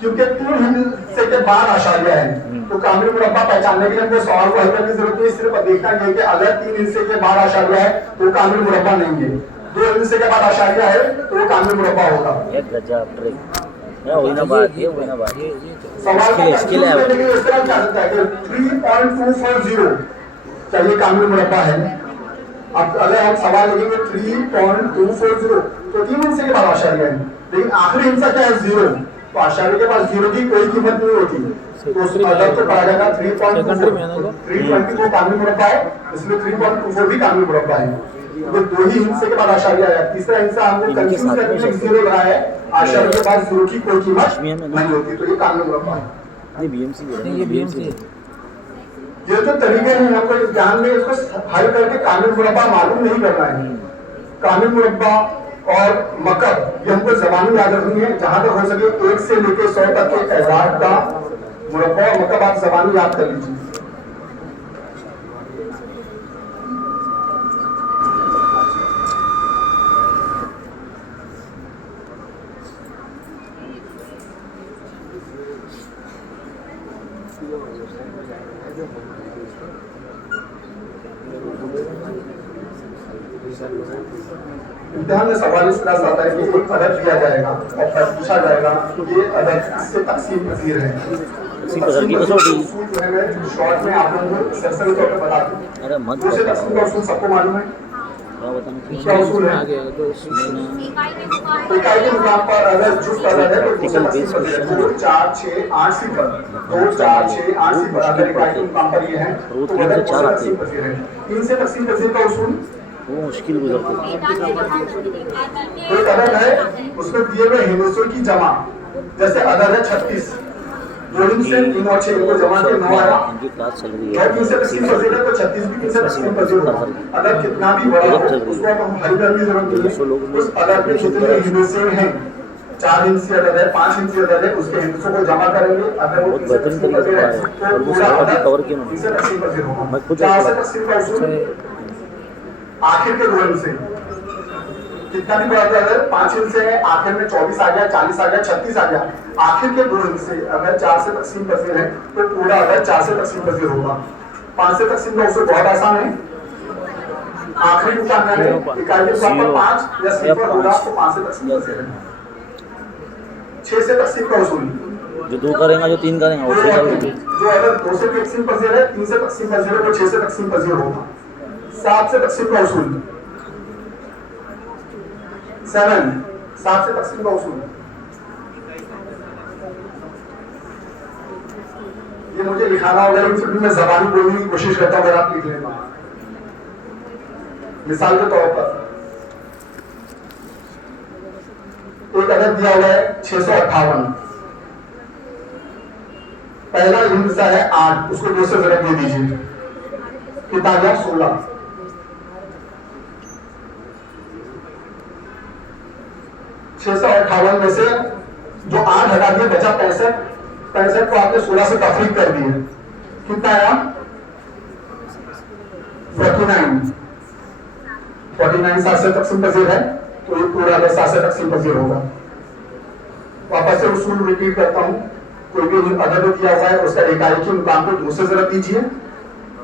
क्योंकि 3 हिस्से के बाद आशारिया है, तो कामिल मुरब्बा पहचानने के लिए हमको सवाल को हल करने की जरूरत नहीं, सिर्फ देखना है कि अगर 3 हिस्से के बाद आशारिया है तो वो कामिल मुरब्बा नहीं है, 2 हिस्से के बाद आशारिया है तो वो कामिल मुरब्बा होगा। एक गजब ट्रिक है, वही ना बात है, वही ना बात है। सवाल को इसके लिए करने के लिए इस तरह क्या होता है कि 3.240 चाहिए कामिल मुरब्बा है। अब अगर हम सवाल लिखेंगे 3.240 तो 3 हिस्से के बाद आशारिया है, लेकिन आखिरी हिस्सा क्या है 0, तो आशारिया के पास 0 की कोई कीमत नहीं होती, तो उस अदद को पढ़ा जाएगा 3.24। 320 को कामिल मुरब्बा है, इसलिए 3.24 भी कामिल मुरब्बा है। ये 2 ही हिस्से के बाद आशारिया है। तीसरा हिस्सा हमको कंफ्यूज करने के लिए 0 रहा है, आशारिया के बाद 0 की कोई कीमत नहीं होती, तो ये कामिल मुरब्बा है। ये बीएमसी बोल रहे हैं, ये बीएमसी है। ये जो तरीके हैं आपको ध्यान में इसको हल करके कामिल मुरब्बा मालूम नहीं करना है। कामिल मुरब्बा और मकब ये हमको जबानी याद रखनी है, जहां तक हो सके 1 से लेकर 100 तक के एजाज का मुरब्बा और मकब आप जबानी याद कर लीजिए। इम्तिहान में सवाल इस तरह से आता है कि एक अदद दिया जाएगा और पूछा जाएगा कि ये अदद किससे तकसीम पजीर है। तकसीम पजीर की कसौटी उसूल जो है मैं शॉर्ट में आप लोगों को सरसरी तौर पे बता दूं। अरे मत दूसरे तकसीम का उसूल सबको मालूम है? क्या बताना क्या उसूल है? तो इकाई के मुकाम पर अगर जुफ्त अदद है तो दूसरे तकसीम पजीर है। 2 4 6 8 0 2 4 6 8 0 अगर इकाई के मुकाम पर ये है तो अदद दूसरे तकसीम पजीर है। 3 से तकसीम पजीर का उसूल वो मुश्किल गुजरते तो एक अदद है, उसमें दिए हुए हिस्सों की जमा, जैसे अदद है 36, 2 से 3 और 6 को जमा के 9 आया, इनकी क्लास चल रही और है, 3 से तकसीम पजीर है तो 36 भी 3 से तकसीम पजीर होगा। अदद कितना भी बड़ा हो उसको हम हल करने की जरूरत नहीं है। उस अदद में जितने हिस्से हैं, 4 हिस्से अदद है, 5 हिस्से अदद है, उसके हिस्सों को जमा करेंगे, अगर वो 3 से तकसीम पजीर है तो पूरा अदद कवर क्यों 3 से तकसीम पजीर होगा। मैं खुद 4 से तकसीम का उसूल आखिर के 2 हिस्से कितना भी बड़ा अगर 5 हिस्से है, आखिर में 24 आ गया, 40 आ गया, 36 आ गया, आखिर के 2 हिस्से अगर 4 से तकसीम पजीर है तो पूरा अगर 4 से तकसीम पजीर होगा। 5 से तकसीम का उसूल बहुत आसान है, आखिरी निशान है इकाई के मुकाम पर 5 या सिफर होगा तो 5 से तकसीम पजीर है। 6 से तकसीम का उसूल जो 2 करेंगे जो 3 करेंगे वो 6 करेंगे, जो अगर 2 से तकसीम पजीर है, 3 से तकसीम पजीर है तो 6 से तकसीम पजीर होगा। 7 से तकसीम का उसूल 7 से तकसीम का उसूल ये मुझे लिखाना होगा, लेकिन फिर भी मैं जबानी बोलने की कोशिश करता हूं, अगर आप लिख लेना। मिसाल के तौर पर एक अदद दिया हुआ है 658, पहला हिस्सा है 8, उसको 2 से जरा दे दीजिए, कितना गया 16। 658 में से जो 8 हटा दिए बचा 65, 65 को आपने 16 से तफरीक कर दिए, कितना आया 49। 7 से तकसीम पजीर है तो ये पूरा 7 से तकसीम पजीर होगा। वापस से उसूल रिपीट करता हूं, कोई भी अदद दिया हुआ है उसका इकाई के मुकाम को 2 से जरब दीजिए,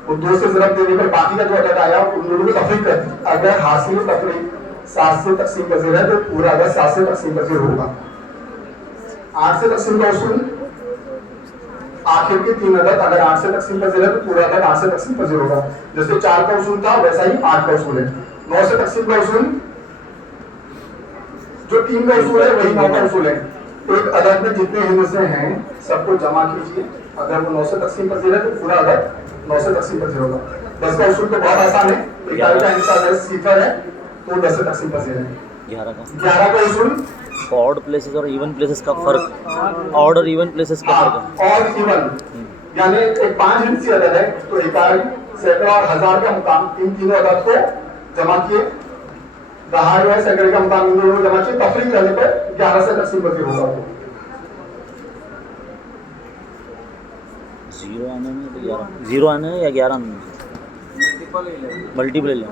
वो 2 से जरब देने पर बाकी का जो अदद आया उन दोनों को तफरीक कर दी। अगर हासिल तफरीक 7 से तकसीम पजीर है तो पूरा अदद 7 से तकसीम पजीर होगा। 8 से तकसीम का उसूल, आखिर के 3 अदद अगर 8 से तकसीम पर 0 है तो पूरा अदद 8 से तकसीम पर 0 होगा। जैसे 4 का उसूल था वैसा ही 8 का उसूल है। 9 से तकसीम का उसूल, जो 3 का उसूल है वही 9 का उसूल है। एक अदद में जितने हिस्से हैं सबको जमा कीजिए, अगर वो 9 से तकसीम पर 0 है तो पूरा अदद 9 से तकसीम पर 0 होगा। 10 का उसूल तो बहुत आसान है, इकाई का हिस्सा अगर सिफर है तो 10 से तकसीम पर 0 है। 11 का उसूल, ऑड प्लेसेस और इवन प्लेसेस का फर्क, ऑड और इवन प्लेसेस का फर्क है। और इवन यानी एक 5 हिस्सी अदद है तो इकाई, सैकड़ा और हजार का मुकाम, इन तीनों अदद को जमा किए, दहाड़ है सैकड़े का मुकाम, इन दोनों को जमा किए, तफरीक करने पर 11 से तकसीम पर 0 होगा। 0 आने में तो 11, 0 आने में या 11 आने में मल्टीपल ले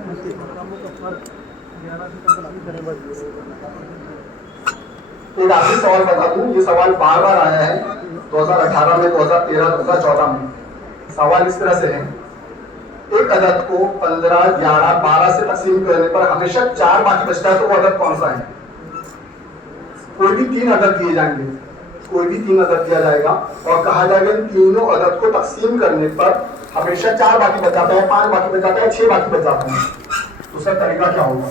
एक आखिरी सवाल बता दूं, ये सवाल बार बार आया है 2018 में, 2013, 2014 में। सवाल इस तरह से है, एक अदद को 15, 11, 12 से तकसीम करने पर हमेशा 4 बाकी बचता है तो वो अदद कौन सा है? कोई भी 3 अदद दिए जाएंगे, कोई भी 3 अदद दिया जाएगा और कहा जाएगा इन तीनों अदद को तकसीम करने पर हमेशा 4 बाकी बच जाता है, 5 बाकी बच जाता है, 6 बाकी बच जाता है। तो सर तरीका क्या होगा?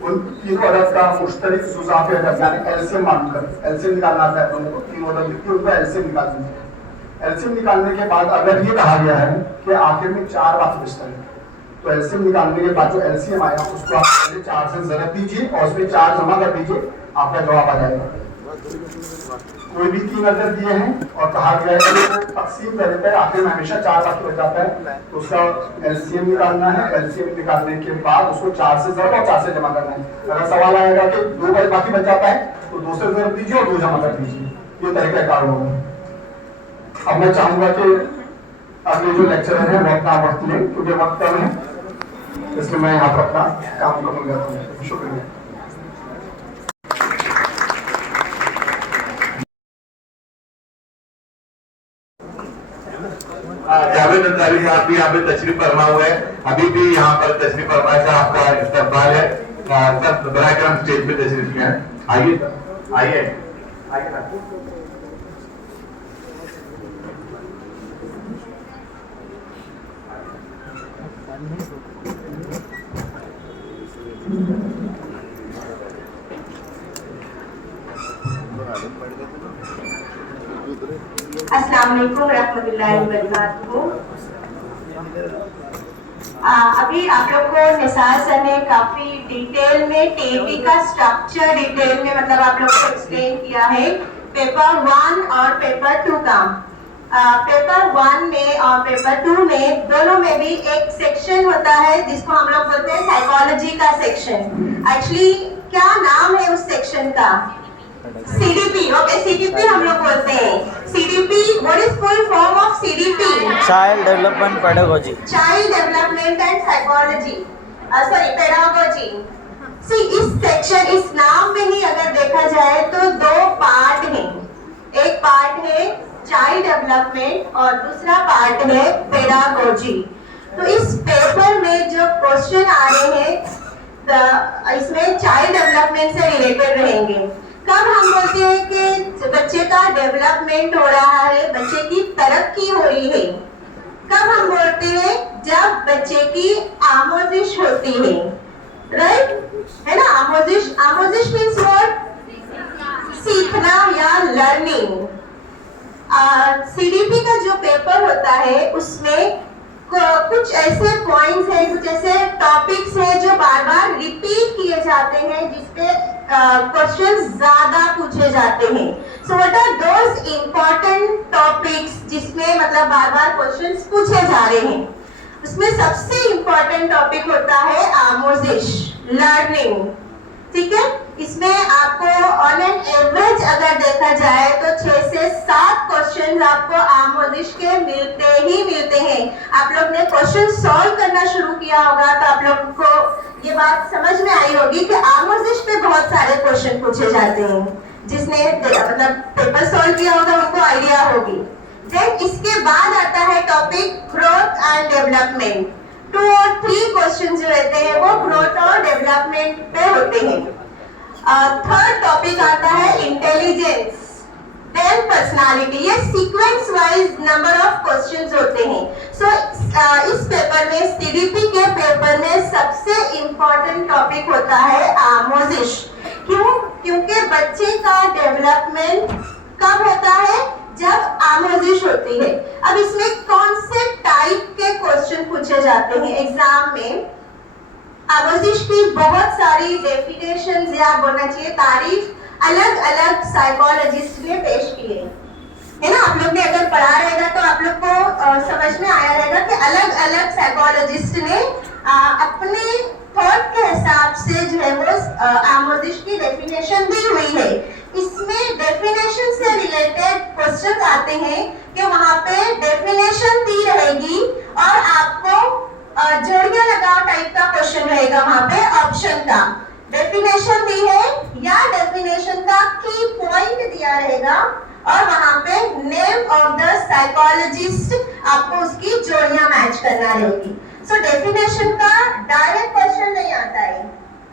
उन तीनों अदद का मुश्तरक जुज़ाफ़े अदद यानी एलसीएम मालूम कर, एलसीएम निकालना आता है दोनों को, तीनों अदद लिखते उनका एलसीएम निकाल दीजिए। एलसीएम निकालने के बाद अगर ये कहा गया है कि आखिर में 4 बाकी बचता है तो एलसीएम निकालने के बाद जो एलसीएम आया उसको आप पहले 4 से ज़रब दीजिए और उसमें 4 जमा कर दीजिए, आपका जवाब आ जाएगा। कोई भी 3 अदद दिए हैं और कहा गया है कि तकसीम करने पर आखिर में हमेशा 4 बाकी बच जाता है तो उसका एलसीएम निकालना है। एलसीएम निकालने के बाद उसको 4 से ज़रब और 4 से जमा करना है। अगर सवाल आएगा कि 2 बाकी बच जाता है तो 2 से ज़रब दीजिए और 2 जमा कर दीजिए, ये तरीका कार होगा। अब मैं चाहूंगा कि अगले जो लेक्चरर है वो अपना वक्त लें क्योंकि वक्त कम है, इसलिए मैं यहाँ पर अपना काम मुकम्मल करता हूँ। शुक्रिया। जावेद अंसारी साहब भी यहाँ पे तशरीफ फरमा हुए हैं, अभी भी यहाँ पर तशरीफ फरमा का आपका इस्तकबाल है। सर बराए करम स्टेज पे तशरीफ किए हैं, आइए सर, आइए आइए। अस्सलाम वालेकुम रहमतुल्लाहि व बरकातहू। अभी आप लोग को निसार सर ने काफी डिटेल में टीवी का स्ट्रक्चर डिटेल में मतलब आप लोग को एक्सप्लेन किया है पेपर 1 और पेपर 2 का। पेपर 1 में और पेपर 2 में दोनों में भी एक सेक्शन होता है जिसको हम लोग बोलते हैं साइकोलॉजी का सेक्शन। एक्चुअली क्या नाम है उस सेक्शन का? CDP। ओके, CDP हम लोग बोलते हैं। CDP, what is full form of CDP? Child development pedagogy. Child development and psychology, sorry pedagogy. See इस सेक्शन, इस नाम में ही अगर देखा जाए तो 2 पार्ट हैं। एक पार्ट है चाइल्ड डेवलपमेंट और दूसरा पार्ट है पेडागोजी। तो इस पेपर में जो क्वेश्चन आ रहे हैं इसमें चाइल्ड डेवलपमेंट से रिलेटेड रहेंगे। कब हम बोलते हैं कि बच्चे का डेवलपमेंट हो रहा है, बच्चे की तरक्की हो रही है? कब हम बोलते हैं? जब बच्चे की आमोजिश होती है, राइट? है ना? आमोजिश, आमोजिश मीन्स व्हाट? सीखना या लर्निंग। CDP का जो पेपर होता है उसमें कुछ ऐसे पॉइंट्स हैं, कुछ ऐसे टॉपिक्स हैं जो बार बार रिपीट किए जाते हैं, जिसपे क्वेश्चंस ज्यादा पूछे जाते हैं। So what are those important topics जिसमें मतलब बार बार क्वेश्चंस पूछे जा रहे हैं? उसमें सबसे इम्पोर्टेंट टॉपिक होता है आमोजिश, लर्निंग। ठीक है, इसमें आपको ऑन एन एवरेज अगर देखा जाए तो 6 से 7 क्वेश्चन आपको आमोजिश के मिलते ही मिलते हैं। आप लोग ने क्वेश्चन सॉल्व करना शुरू किया होगा तो आप लोग को ये बात समझ में आई होगी कि आमोजिश पे बहुत सारे क्वेश्चन पूछे जाते हैं। जिसने मतलब पेपर सॉल्व किया होगा उनको आइडिया होगी। देन इसके बाद आता है टॉपिक ग्रोथ एंड डेवलपमेंट। 2 और 3 क्वेश्चन जो रहते हैं वो ग्रोथ और डेवलपमेंट पे होते हैं। थर्ड टॉपिक आता है इंटेलिजेंस। Then personality. ये sequence wise number of questions होते हैं। सो इस पेपर में, सीडीपी के पेपर में सबसे इंपॉर्टेंट टॉपिक होता है आमोजिश। क्यों? क्योंकि बच्चे का डेवलपमेंट कब होता है? जब आमोजिश होती है। अब इसमें कौन से टाइप के क्वेश्चन पूछे जाते हैं एग्जाम में? आमोजिश की बहुत सारी डेफिनेशंस या बोलना चाहिए तारीफ अलग अलग साइकोलॉजिस्ट ने पेश की है ना। आप लोग ने अगर पढ़ा रहेगा तो आप लोग को समझ में आया रहेगा कि अलग अलग साइकोलॉजिस्ट ने अपने थॉट के हिसाब से जो है वो आमोजिश की डेफिनेशन दी हुई है। इसमें डेफिनेशन से रिलेटेड क्वेश्चन आते हैं कि वहां पे डेफिनेशन दी रहेगी और आपको जोड़ियां लगाओ टाइप का क्वेश्चन रहेगा। वहां पे ऑप्शन का डेफिनेशन दी है या डेफिनेशन का की पॉइंट दिया रहेगा और वहां पे नेम ऑफ द साइकोलॉजिस्ट, आपको उसकी जोड़ियां मैच करना रहेगी। सो डेफिनेशन का डायरेक्ट क्वेश्चन नहीं आता है।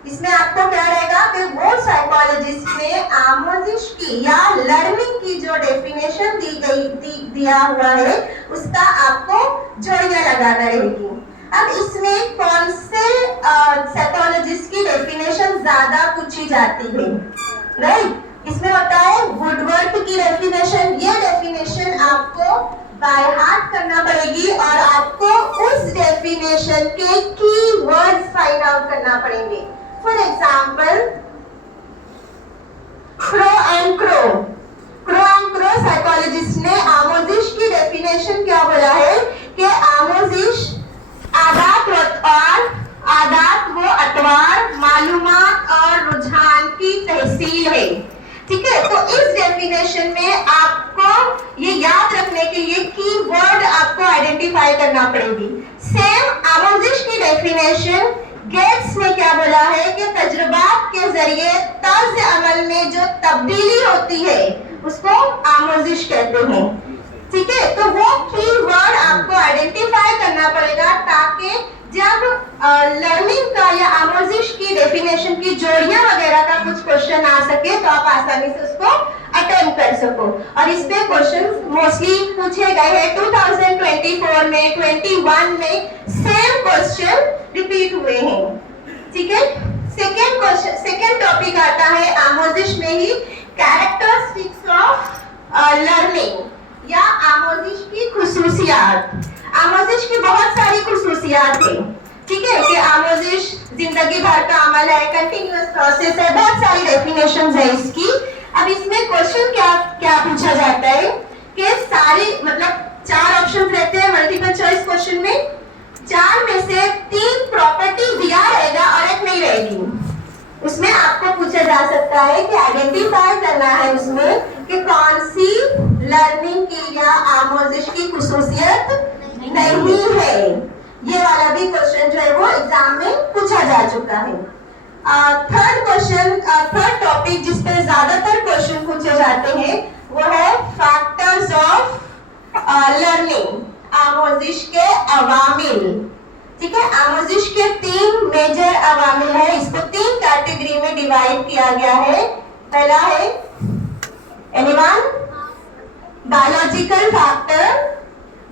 इसमें आपको क्या रहेगा कि वो साइकोलॉजिस्ट ने आमोजिश की या लर्निंग की जो डेफिनेशन दिया हुआ है उसका आपको जोड़ियां लगाना रहेगी। अब इसमें कौन से साइकोलॉजिस्ट की डेफिनेशन ज्यादा पूछी जाती है? राइट, इसमें होता है वुडवर्थ की डेफिनेशन। ये डेफिनेशन आपको बाय हार्ट करना पड़ेगी और आपको उस डेफिनेशन के कीवर्ड्स फाइंड आउट करना पड़ेंगे। For example, crow and crow psychologist ने आमोजिश की डेफिनेशन क्या बोला है कि आमोजिश आदात वो अतवार, मालूमात और रुझान की तहसील है। ठीक है, तो इस डेफिनेशन में आपको ये याद रखने के लिए कीवर्ड आपको आइडेंटिफाई करना पड़ेगी। सेम आमोजिश की डेफिनेशन गेट्स ने क्या बोला है कि तजुर्बात के जरिए तर्ज अमल में जो तब्दीली होती है उसको आमोजिश कहते हैं। ठीक है, तो वो कीवर्ड आपको आइडेंटिफाई करना पड़ेगा ताकि जब लर्निंग का या आमोजिश की डेफिनेशन की जोड़ियां वगैरह का कुछ क्वेश्चन आ सके तो आप आसानी से उसको अटेम्प्ट कर सको। और इस पे क्वेश्चन मोस्टली पूछे गए हैं 2024 में, 21 में सेम क्वेश्चन रिपीट हुए हैं। ठीक है, सेकेंड टॉपिक आता है आमोजिश में ही कैरेक्टरिस्टिक्स ऑफ लर्निंग या आमोजिश की खुसूसियात। आमोजिश की बहुत सारी खुसूसियात है। ठीक है, कि आमोजिश जिंदगी भर का अमल है, कंटिन्यूअस प्रोसेस है, बहुत सारी डेफिनेशंस है इसकी। अब इसमें क्वेश्चन क्या पूछा जाता है कि सारी मतलब 4 ऑप्शन रहते हैं मल्टीपल चॉइस क्वेश्चन में। 4 में से 3 प्रॉपर्टी दिया रहेगा और एक नहीं रहेगी। उसमें आपको पूछा जा सकता है कि आइडेंटिफाई करना है उसमें कि कौन सी लर्निंग की या आमोजिश की खुसूसियत नहीं है। ये वाला भी क्वेश्चन जो है वो एग्जाम में पूछा जा चुका है। थर्ड टॉपिक जिस पे ज्यादातर क्वेश्चन पूछे जाते हैं वो है फैक्टर्स ऑफ लर्निंग, आमोजिश के अवामिल। ठीक है, आमोजिश के 3 मेजर अवामिल है। इसको 3 कैटेगरी में डिवाइड किया गया है। पहला है एनीवन बायोलॉजिकल फैक्टर,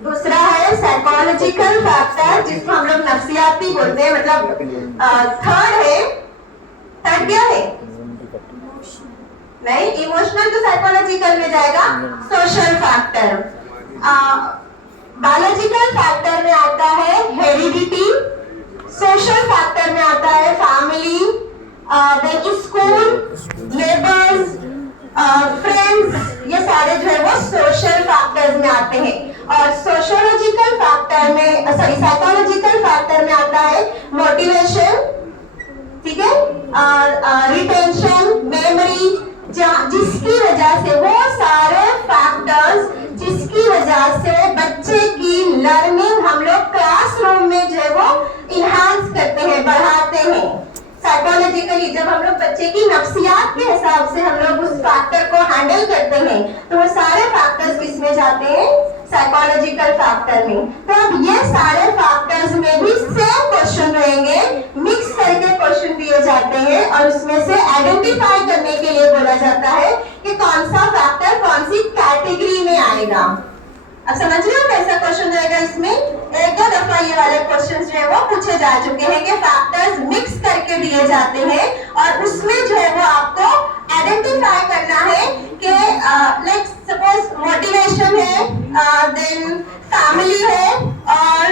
दूसरा है साइकोलॉजिकल फैक्टर जिसको हम लोग नफ्सियाती बोलते हैं, मतलब थर्ड क्या है? नहीं, इमोशनल तो साइकोलॉजिकल में जाएगा। सोशल फैक्टर, बायोलॉजिकल फैक्टर में आता है हेरिडिटी, सोशल फैक्टर में आता है family, then school, neighbours, friends, ये सारे जो है वो सोशल फैक्टर्स में आते हैं। और सोशियोलॉजिकल फैक्टर में साइकोलॉजिकल फैक्टर में आता है मोटिवेशन, ठीक है, रिटेंशन, मेमोरी, जिसकी वजह से वो सारे फैक्टर्स जिसकी वजह से बच्चे की लर्निंग हम लोग क्लासरूम में जो है वो इनहांस करते हैं, बढ़ाते हैं। साइकोलॉजिकली जब हम लोग बच्चे की नफ्सियात के हिसाब से हम लोग उस फैक्टर को हैंडल करते हैं तो वो सारे फैक्टर्स किसमें जाते हैं? साइकोलॉजिकल फैक्टर में। तो अब ये सारे फैक्टर्स में भी सेम क्वेश्चन रहेंगे, मिक्स करके क्वेश्चन दिए जाते हैं और उसमें से आइडेंटिफाई करने के लिए बोला जाता है कि कौन सा फैक्टर कौन सी कैटेगरी में आएगा। अब समझ रहे हो कैसा क्वेश्चन रहेगा इसमें? एक दो दफा ये वाले क्वेश्चन जो है वो पूछे जा चुके हैं कि फैक्टर्स मिक्स करके दिए जाते हैं और उसमें जो है वो आपको आइडेंटिफाई करना है कि लाइक सपोज मोटिवेशन है, देन फैमिली है और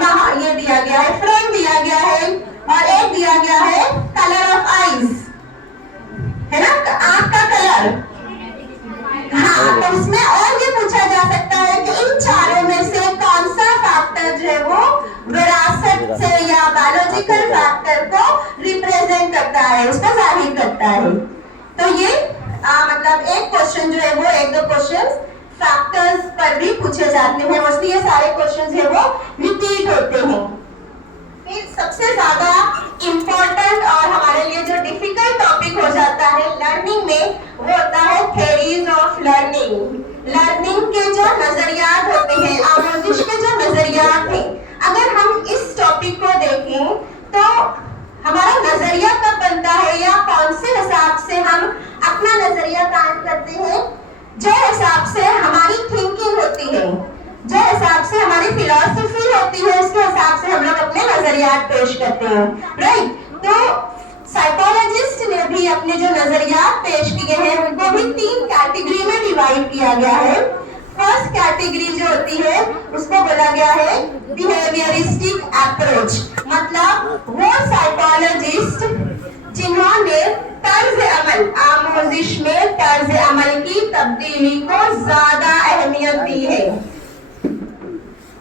वहाँ ये दिया गया है, फ्रेंड दिया गया है और एक दिया गया है कलर ऑफ आईज, है ना, आंख का कलर। हाँ, तो इसमें और ये पूछा जा सकता है कि इन चारों में से कौन सा फैक्टर जो है वो विरासत से या बायोलॉजिकल फैक्टर को रिप्रेजेंट करता है, उसका जाहिर करता है। तो ये मतलब एक क्वेश्चन जो है वो एक दो क्वेश्चन फैक्टर्स पर भी पूछे जाते हैं, मोस्टली ये सारे क्वेश्चन है वो रिपीट होते हैं। फिर सबसे ज्यादा इम्पोर्टेंट और हमारे लिए जो डिफिकल्ट टॉपिक हो जाता है लर्निंग में, वो होता है थ्योरीज ऑफ लर्निंग। लर्निंग के जो नजरियात होते हैं, आमोजिश के जो नजरियात हैं, अगर हम इस टॉपिक को देखें तो हमारा नजरिया कब बनता है या कौन से हिसाब से हम अपना नजरिया कायम करते हैं, जो हिसाब से हमारी थिंकिंग होती है, जो हिसाब से हमारी फिलॉसफी होती है, उसके हिसाब से हम लोग अपने नजरियात पेश करते हैं, राइट। तो साइकोलॉजिस्ट ने भी अपने जो नजरियात पेश किए हैं उनको भी 3 कैटेगरी में डिवाइड किया गया है। फर्स्ट कैटेगरी जो होती है उसको बोला गया है बिहेवियरिस्टिक अप्रोच, मतलब वो साइकोलॉजिस्ट जिन्होंने तर्ज अमल, आमोजिश में तर्ज अमल की तब्दीली को ज्यादा अहमियत दी है।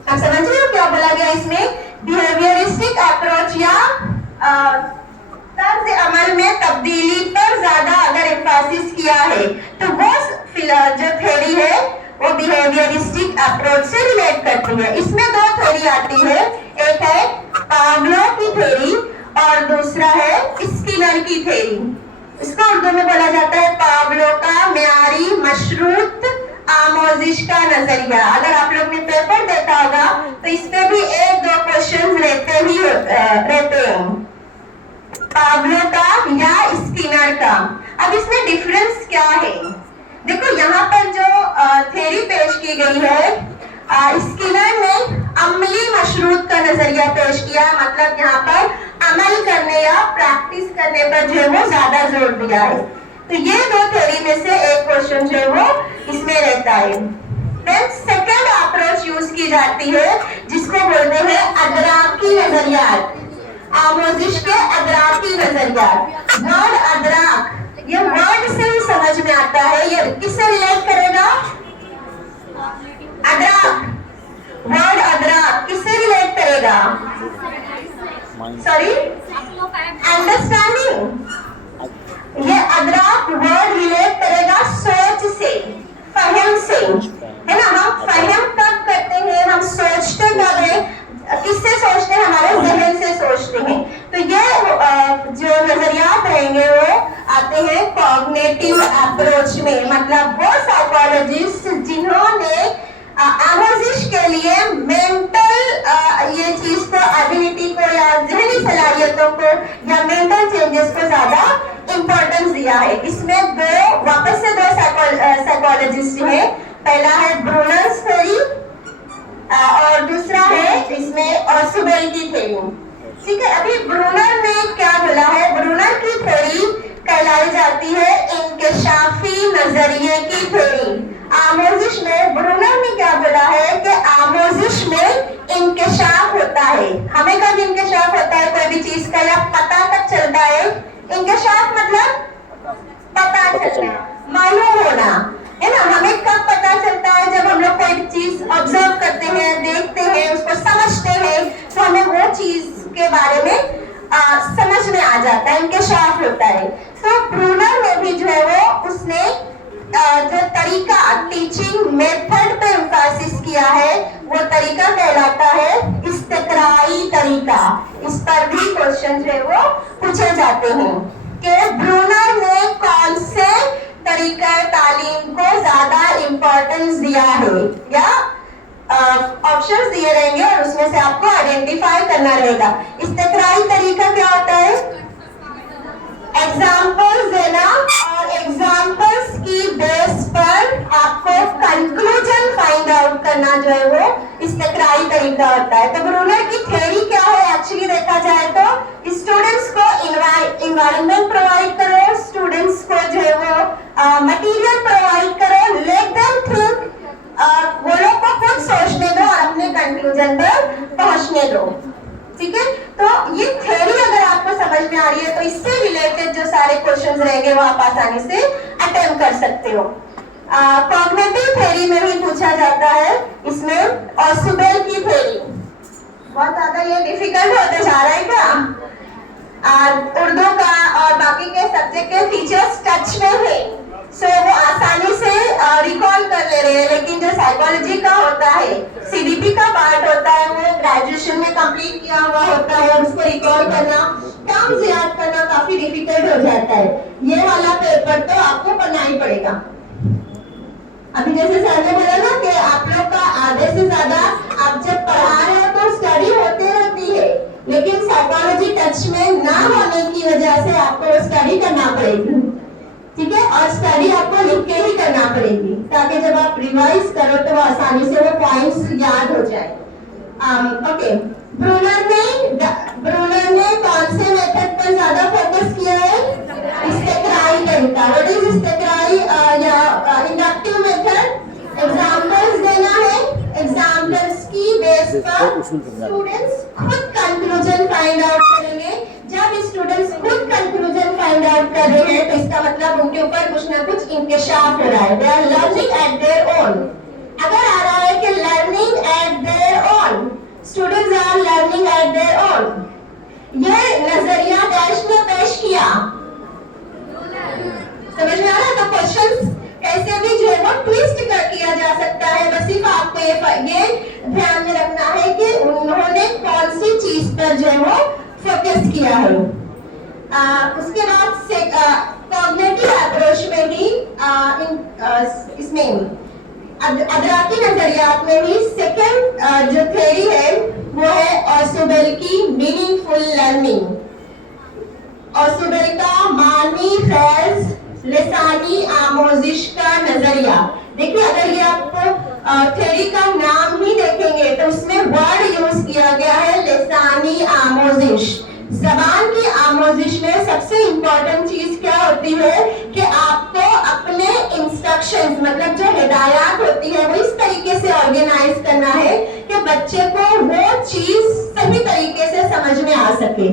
आप समझ रहे हो क्या बोला गया इसमें? बिहेवियरिस्टिक अप्रोच या तर्ज अमल में तब्दीली पर ज्यादा अगर एम्फेसिस किया है तो वो जो थ्योरी है वो बिहेवियरिस्टिक अप्रोच से रिलेट करती है। इसमें 2 थ्योरी आती है, एक है पावलो की थ्योरी और दूसरा है स्किनर की थ्योरी। इसको उर्दू में बोला जाता है पावलो का म्यारी मशरूत आमोजिश का नजरिया। अगर आप लोग ने पेपर देखा होगा तो इसमें भी 1-2 क्वेश्चन रहते हैं पावलो का या स्किनर का। अब इसमें डिफरेंस क्या है? देखो यहाँ पर जो थ्योरी पेश की गई है, स्किनर ने अमली मशरूत का नजरिया पेश किया, मतलब यहाँ पर अमल करने या प्रैक्टिस करने पर जो है वो ज्यादा जोर दिया है। तो ये 2 थ्योरी में से एक क्वेश्चन जो है वो इसमें रहता है। देन सेकंड अप्रोच यूज की जाती है जिसको बोलते हैं अदराकी नजरियात, आमोजिश के अदराकी नजरियात। वर्ड अदराक, ये वर्ड से ही समझ में आता है, ये किससे रिलेट करेगा? अदराक, वर्ड अदराक किससे रिलेट करेगा? Sorry, understanding. ये अदराक वर्ड रिलेट करेगा सोच से, फहम से, है ना। हम फहम कब करते हैं? हम सोचते कब है? किससे सोचते हैं? हमारे जहन से सोचते हैं। तो ये जो नजरियात रहेंगे वो आते हैं कॉग्निटिव अप्रोच में, मतलब वो साइकोलॉजिस्ट जिन्होंने आमोजिश के लिए मेंटल ये चीज को, एबिलिटी को या जहनी सलाहियतों को या मेंटल चेंजेस को ज्यादा इंपॉर्टेंस दिया है। इसमें वापस से दो साइकोलॉजिस्ट हैं, पहला है ब्रूनर्स थ्योरी और दूसरा है इसमें ऑर्सुबेल की थ्योरी। ठीक है, अभी ब्रूनर ने क्या बोला है? ब्रूनर की थ्योरी कहलाई जाती है इंकशाफी नजरिए की थ्योरी। आमोजिश में ब्रूनर ने क्या बोला है कि आमोजिश में इंकशाफ होता है। हमें कब इंकशाफ होता है कोई भी चीज का या पता तक चलता है? इंकशाफ मतलब पता चलना, मालूम होना, है ना। हमें कब पता चलता है? जब हम लोग कोई चीज ऑब्जर्व करते हैं, देखते हैं, उसको समझते हैं, तो हमें वो चीज के बारे में समझ में आ जाता है, इंकशाफ होता है। तो ब्रूनर ने भी जो है वो उसने जो तरीका, टीचिंग मेथड पे एम्फेसिस किया है, वो तरीका कहलाता है इस्तिक़राई तरीका। इस पर भी क्वेश्चन जो है वो पूछे जाते हैं कि ब्रूनर ने कौन से तरीका तालीम को ज्यादा इंपॉर्टेंस दिया है या ऑप्शंस दिए रहेंगे और उसमें से आपको आइडेंटिफाई करना रहेगा। इस्तेक़राई तरीका क्या होता है? एग्जाम्पल्स देना और एग्जाम्पल्स की बेस पर आपको कंक्लूजन फाइंड आउट करना जो है वो इस्तेक़राई तरीका होता है। तो ब्रूनर की थ्योरी क्या है एक्चुअली देखा जाए तो स्टूडेंट्स को इन्वायरमेंट प्रोवाइड करो, स्टूडेंट्स को जो है वो मटेरियल प्रोवाइड करो, लेट देम थिंक, वो लोग को खुद सोचने दो और अपने कंक्लूजन पर पहुंचने दो। ठीक है, तो ये थ्योरी अगर आपको समझ में आ रही है तो इससे रिलेटेड जो सारे क्वेश्चंस रहेंगे वो आप आसानी से अटेम्प्ट कर सकते हो। कॉग्निटिव थ्योरी में भी पूछा जाता है, इसमें ऑसुबेल की थ्योरी। बहुत ज्यादा ये डिफिकल्ट होते जा रहा है क्या? उर्दू का और बाकी के सब्जेक्ट के टीचर्स टच में है, सो वो आसानी से रिकॉल कर ले रहे हैं, लेकिन जो साइकोलॉजी का होता है, सीडीपी का पार्ट होता है, वो ग्रेजुएशन में कंप्लीट किया हुआ होता है और उसको रिकॉल करना, टर्म्स याद करना काफी डिफिकल्ट हो जाता है। ये वाला पेपर तो आपको पढ़ना ही पड़ेगा। अभी जैसे सर ने बोला ना कि आप लोग का आधे से ज्यादा आप जब पढ़ा रहे हो तो स्टडी होते रहती है, लेकिन साइकोलॉजी टच में ना होने की वजह से आपको वो स्टडी करना पड़ेगी। ठीक है, और स्टडी आपको लिख के ही करना पड़ेगी ताकि जब आप रिवाइज करो तो वो आसानी से वो पॉइंट्स याद हो जाए। ओके, ब्रूनर ने कौन से मेथड पर ज्यादा फोकस किया है? इस्तेक़राई तरीका। व्हाट इज इस्तेक़राई या इंडक्टिव मेथड? एग्जांपल्स देना है, एग्जांपल्स की बेस पर स्टूडेंट्स खुद कंक्लूजन फाइंड आउट करेंगे। जब स्टूडेंट्स खुद कंक्लूजन फाइंड आउट कर रहे हैं तो इसका मतलब उनके ऊपर कुछ ना कुछ इंकशाफ हो रहा है, they are learning at their own. अगर आ रहा है कि learning at their own, students are learning at their own, ये नजरिया डैश ने पेश किया, समझ में आ रहा है? तो क्वेश्चंस कैसे भी जो है वो ट्विस्ट कर किया जा सकता है, बस सिर्फ आपको ये ध्यान में रखना है कि उन्होंने कौन सी चीज पर जो है वो फोकस किया है। उसके बाद से कॉग्निटिव अप्रोच में भी इसमें अदराकी नजरियात में भी सेकंड जो थ्योरी है वो है ऑसुबेल की मीनिंगफुल लर्निंग। ऑसुबेल का मानवी फैज लिसानी आमोजिश का नजरिया। देखिए, अगर ये आपको थ्योरी का नाम ही देखेंगे तो उसमें वर्ड यूज किया गया है लिसानी आमोजिश। जबान की आमोजिश में सबसे इंपॉर्टेंट चीज क्या होती है कि आपको अपने इंस्ट्रक्शंस, मतलब जो हिदायत होती है वो इस तरीके से ऑर्गेनाइज करना है कि बच्चे को वो चीज सही तरीके से समझ में आ सके।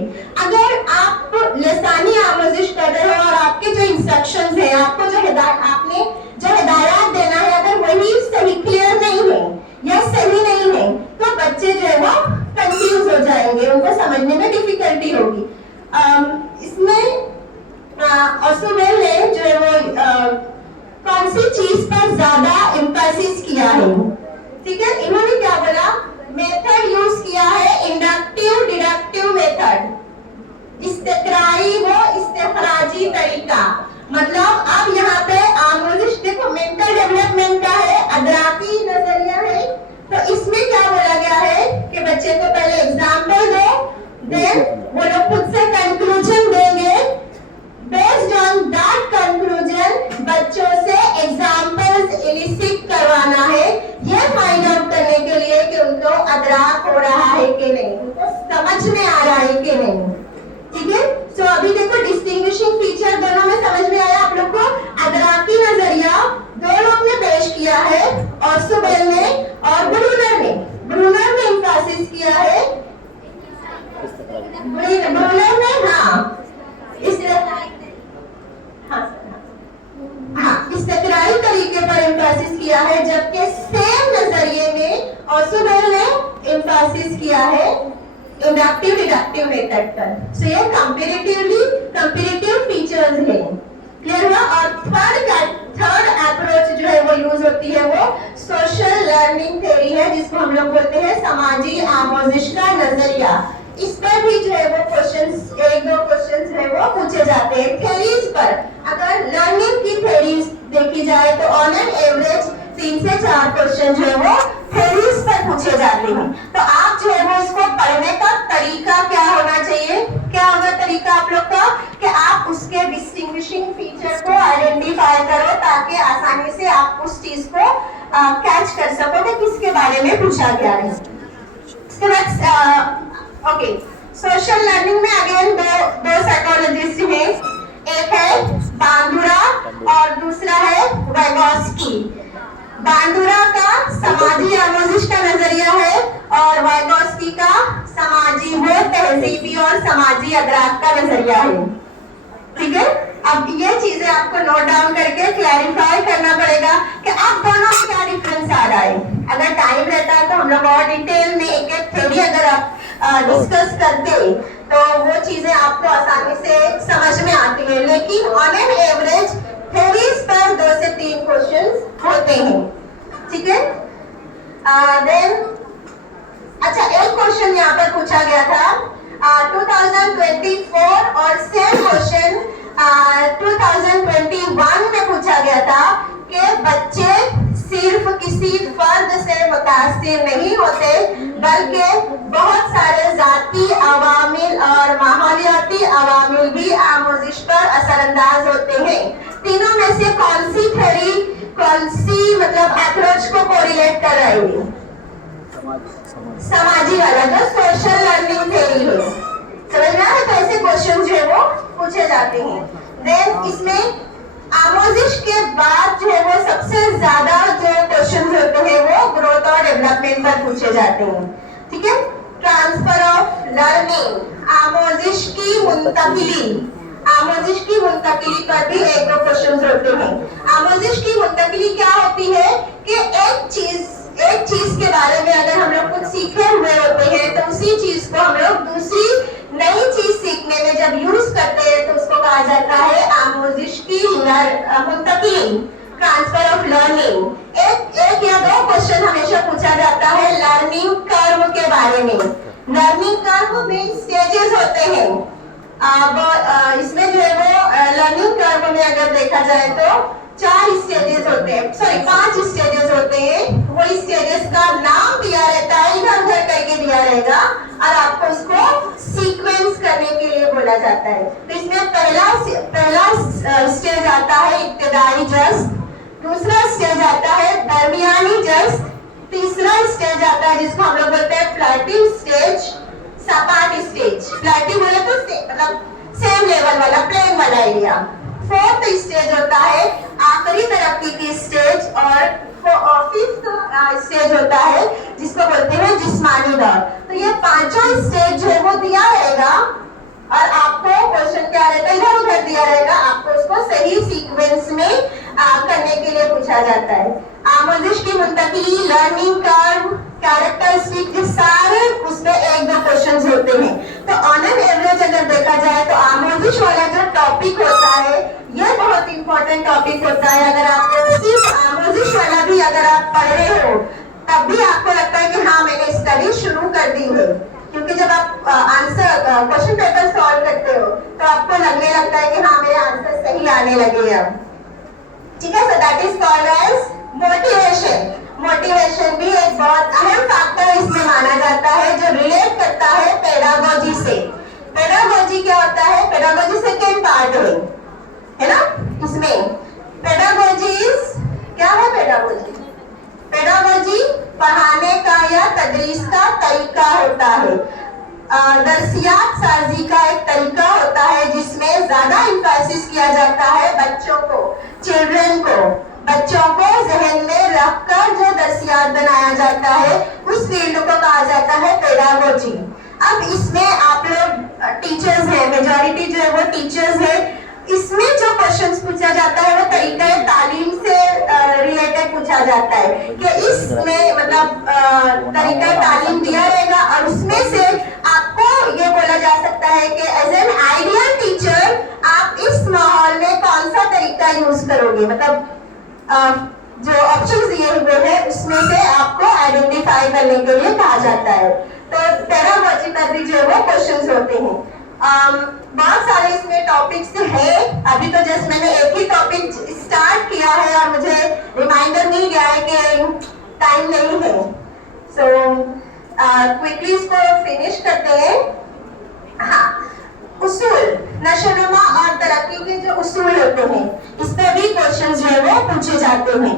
अगर आप लिसानी आमोजिश कर रहे हो और आपके जो इंस्ट्रक्शंस है, आपको जो आपने जो हिदायत देना है, अगर वही सही क्लियर नहीं है या सही नहीं है तो बच्चे जो है वो कंफ्यूज हो जाएंगे, उनको समझने में डिफिकल्टी होगी। इसमें ऑसुबेल ने जो है वो कौन सी चीज पर ज्यादा एम्फेसिस किया है? ठीक है, इन्होंने क्या बोला? मेथड यूज किया है इंडक्टिव डिडक्टिव मेथड। इस्तेक़राई वो इस्तेख़राजी तरीका, मतलब अब यहाँ पे आमोजिश देखो मेंटल डेवलपमेंट का है, अदराकी नजरिया है, तो इसमें क्या बोला गया है कि बच्चे को पहले एग्जाम्पल दो, देन वो लोग खुद से कंक्लूजन देंगे, बेस्ड ऑन दैट कंक्लूजन बच्चों से एग्जाम्पल्स इलिसिट करवाना है, ये फाइंड आउट करने के लिए कि उनको अदराक हो रहा है कि नहीं, उनको समझ में आ रहा है कि नहीं। ठीक है, सो अभी देखो डिस्टिंग्विशिंग फीचर दोनों में समझ में आया आप लोग को। अदराकी नजरिया दो लोग ने पेश किया है, ऑसुबेल ने और ब्रूनर ने। ब्रूनर ने एम्फेसिस किया है, ब्रूनर ने इस्तेक़राई तरीके पर एम्फेसिस किया है, जबकि सेम नजरिए में ऑसुबेल ने एम्फेसिस किया है इंडक्टिव डिडक्टिव मेथड पर। सो ये कंपैरेटिव फीचर्स है, क्लियर हुआ? और थर्ड अप्रोच जो है वो यूज होती है वो सोशल लर्निंग थ्योरी है, जिसको हम लोग बोलते हैं समाजी आमोजिश का नजरिया। इस पर भी जो है वो क्वेश्चंस, एक दो क्वेश्चंस है वो पूछे जाते हैं थ्योरीज पर। अगर लर्निंग की थ्योरीज देखी जाए तो ऑन एन एवरेज 3 से 4 क्वेश्चन जो है वो थ्योरीज पर से पूछे जाते हैं। तो आप जो है वो इसको पढ़ने का तरीका क्या होना चाहिए, क्या होगा तरीका आप लोग का, कि आप उसके डिस्टिंग्विशिंग फीचर को आइडेंटिफाई करो ताकि आसानी से आप उस चीज को कैच कर सको कि किसके बारे में पूछा गया है। इसके बाद ओके, सोशल लर्निंग में अगेन दो साइकोलॉजिस्ट हैं, एक है बांदुरा और दूसरा है वाइगोस्की। बांदुरा का समाजी आमोजिश का नजरिया है और वाइगोस्की का समाजी वो तहजीबी और समाजी अदराक का नजरिया है। ठीक है, अब ये चीजें आपको नोट डाउन करके क्लैरिफाई करना पड़ेगा कि आप दोनों में क्या डिफरेंस आ रहा है। अगर टाइम रहता है तो हम लोग और डिटेल में एक एक थ्योरी अगर आप डिस्कस करते तो वो चीजें आपको आसानी से समझ में आती है, लेकिन ऑन एन एवरेज थ्योरीज पर 2 से 3 क्वेश्चंस होते हैं। ठीक है, देन अच्छा एक क्वेश्चन यहाँ पर पूछा गया था 2024 और सेम क्वेश्चन 2021 में पूछा गया था कि बच्चे सिर्फ किसी फर्द से मुतासिर नहीं होते बल्कि बहुत सारे जाती अवामिल और माहौलियाती अवामिल भी आमोजिश पर असरअंदाज होते हैं। तीनों में से कौन सी थ्योरी, कौन सी मतलब अप्रोच को कोरिलेट कर रही है? समाजी वाला जो सोशल लर्निंग थ्योरी है, समझ में आ रहा है? तो ऐसे क्वेश्चन जो है वो पूछे जाते हैं। देन इसमें आमोजिश के बाद जो है वो सबसे ज्यादा जो क्वेश्चन होते हैं वो ग्रोथ और डेवलपमेंट पर पूछे जाते हैं। ठीक है, ट्रांसफर ऑफ लर्निंग, आमोजिश की मुंतकिली, आमोजिश की मुंतकिली पर भी 1-2 क्वेश्चन होते हैं। आमोजिश की मुंतकिली क्या होती है कि एक चीज के बारे में अगर हम लोग कुछ सीखे हुए होते हैं तो उसी चीज को हम लोग दूसरी नई चीज सीखने में जब यूज करते हैं तो उसको कहा जाता है आमोजिश की मुंतकिली, ट्रांसफर ऑफ लर्निंग। एक या 2 क्वेश्चन हमेशा पूछा जाता है लर्निंग कर्व के बारे में। लर्निंग कर्व में स्टेजेस होते हैं। अब इसमें जो है वो लर्निंग कर्व में अगर देखा जाए तो 4 स्टेजेस होते हैं, सॉरी 5 स्टेजेस होते हैं। वो स्टेजेस का नाम दिया रहता है, इधर उधर करके दिया रहेगा और आपको उसको सीक्वेंस करने के लिए बोला जाता है। तो इसमें पहला स्टेज आता है इब्तिदाई जस्ट, दूसरा स्टेज आता है दरमियानी जस्ट, तीसरा स्टेज आता है जिसको हम लोग बोलते हैं प्लेटिव स्टेज, सपाट स्टेज। प्लेटिव बोले तो मतलब सेम लेवल वाला, प्लेन वाला एरिया। 4th स्टेज होता है आखिरी तरक्की की स्टेज और 5th स्टेज होता है जिसको बोलते हैं जिस्मानी दौर। तो ये 5 स्टेज जो है वो दिया रहेगा और आपको क्वेश्चन क्या रहता है, इधर उधर दिया रहेगा, आपको उसको सही सीक्वेंस में करने के लिए पूछा जाता है। आमोजिश की मुंतकिली, लर्निंग कर्व, कैरेक्टरिस्टिक, ये सारे उसमें 1-2 क्वेश्चंस होते हैं। तो ऑन एन एवरेज अगर देखा जाए तो आमोजिश वाला जो टॉपिक होता है ये बहुत इंपॉर्टेंट टॉपिक होता है। अगर आप सिर्फ आमोजिश वाला भी अगर आप पढ़ रहे हो तब भी आपको लगता है कि हाँ मैंने स्टडी शुरू कर दी है, क्योंकि जब आप आंसर क्वेश्चन पेपर सॉल्व करते हो तो आपको लगने लगता है कि हाँ मेरे आंसर सही आने लगे अब। ठीक है, so that is called as motivation. Motivation भी एक बहुत अहम फैक्टर इसमें माना जाता है जो रिलेट करता है पेडागोजी से। पेडागोजी क्या होता है? पेडागोजी सेकेंड पार्ट है ना। इसमें पेडागोजी क्या है? पेडागोजी पढ़ाने का या तदरीस का तरीका होता है, दरसियात साजी का एक तरीका होता है जिसमें ज्यादा इंफेसिस किया जाता है बच्चों को, चिल्ड्रन को, बच्चों को जहन में रखकर जो दरसियात बनाया जाता है उस फील्ड को कहा जाता है पेडागोजी। अब इसमें आप लोग टीचर्स हैं, मेजॉरिटी जो है वो टीचर्स है। इसमें जो क्वेश्चंस पूछा जाता है वो तरीका तालीम से रिलेटेड पूछा जाता है कि इसमें मतलब तरीका तालीम दिया रहेगा और उसमें से आपको ये बोला जा सकता है कि एज एन आइडियल टीचर आप इस माहौल में कौन सा तरीका यूज करोगे, मतलब जो ऑप्शंस दिए हुए हैं उसमें से आपको आइडेंटिफाई करने के लिए कहा जाता है। तो पेडागोजी पर भी जो है वो क्वेश्चंस होते हैं। बहुत सारे इसमें टॉपिक्स है, अभी तो जस्ट मैंने एक ही टॉपिक स्टार्ट किया है और मुझे रिमाइंडर मिल गया है कि टाइम नहीं है। सो क्विकली इसको फिनिश करते हैं। हाँ, उसूल, नशोनुमा और तरक्की के जो उसूल होते हैं, इस पे भी क्वेश्चन जो है वो पूछे जाते हैं।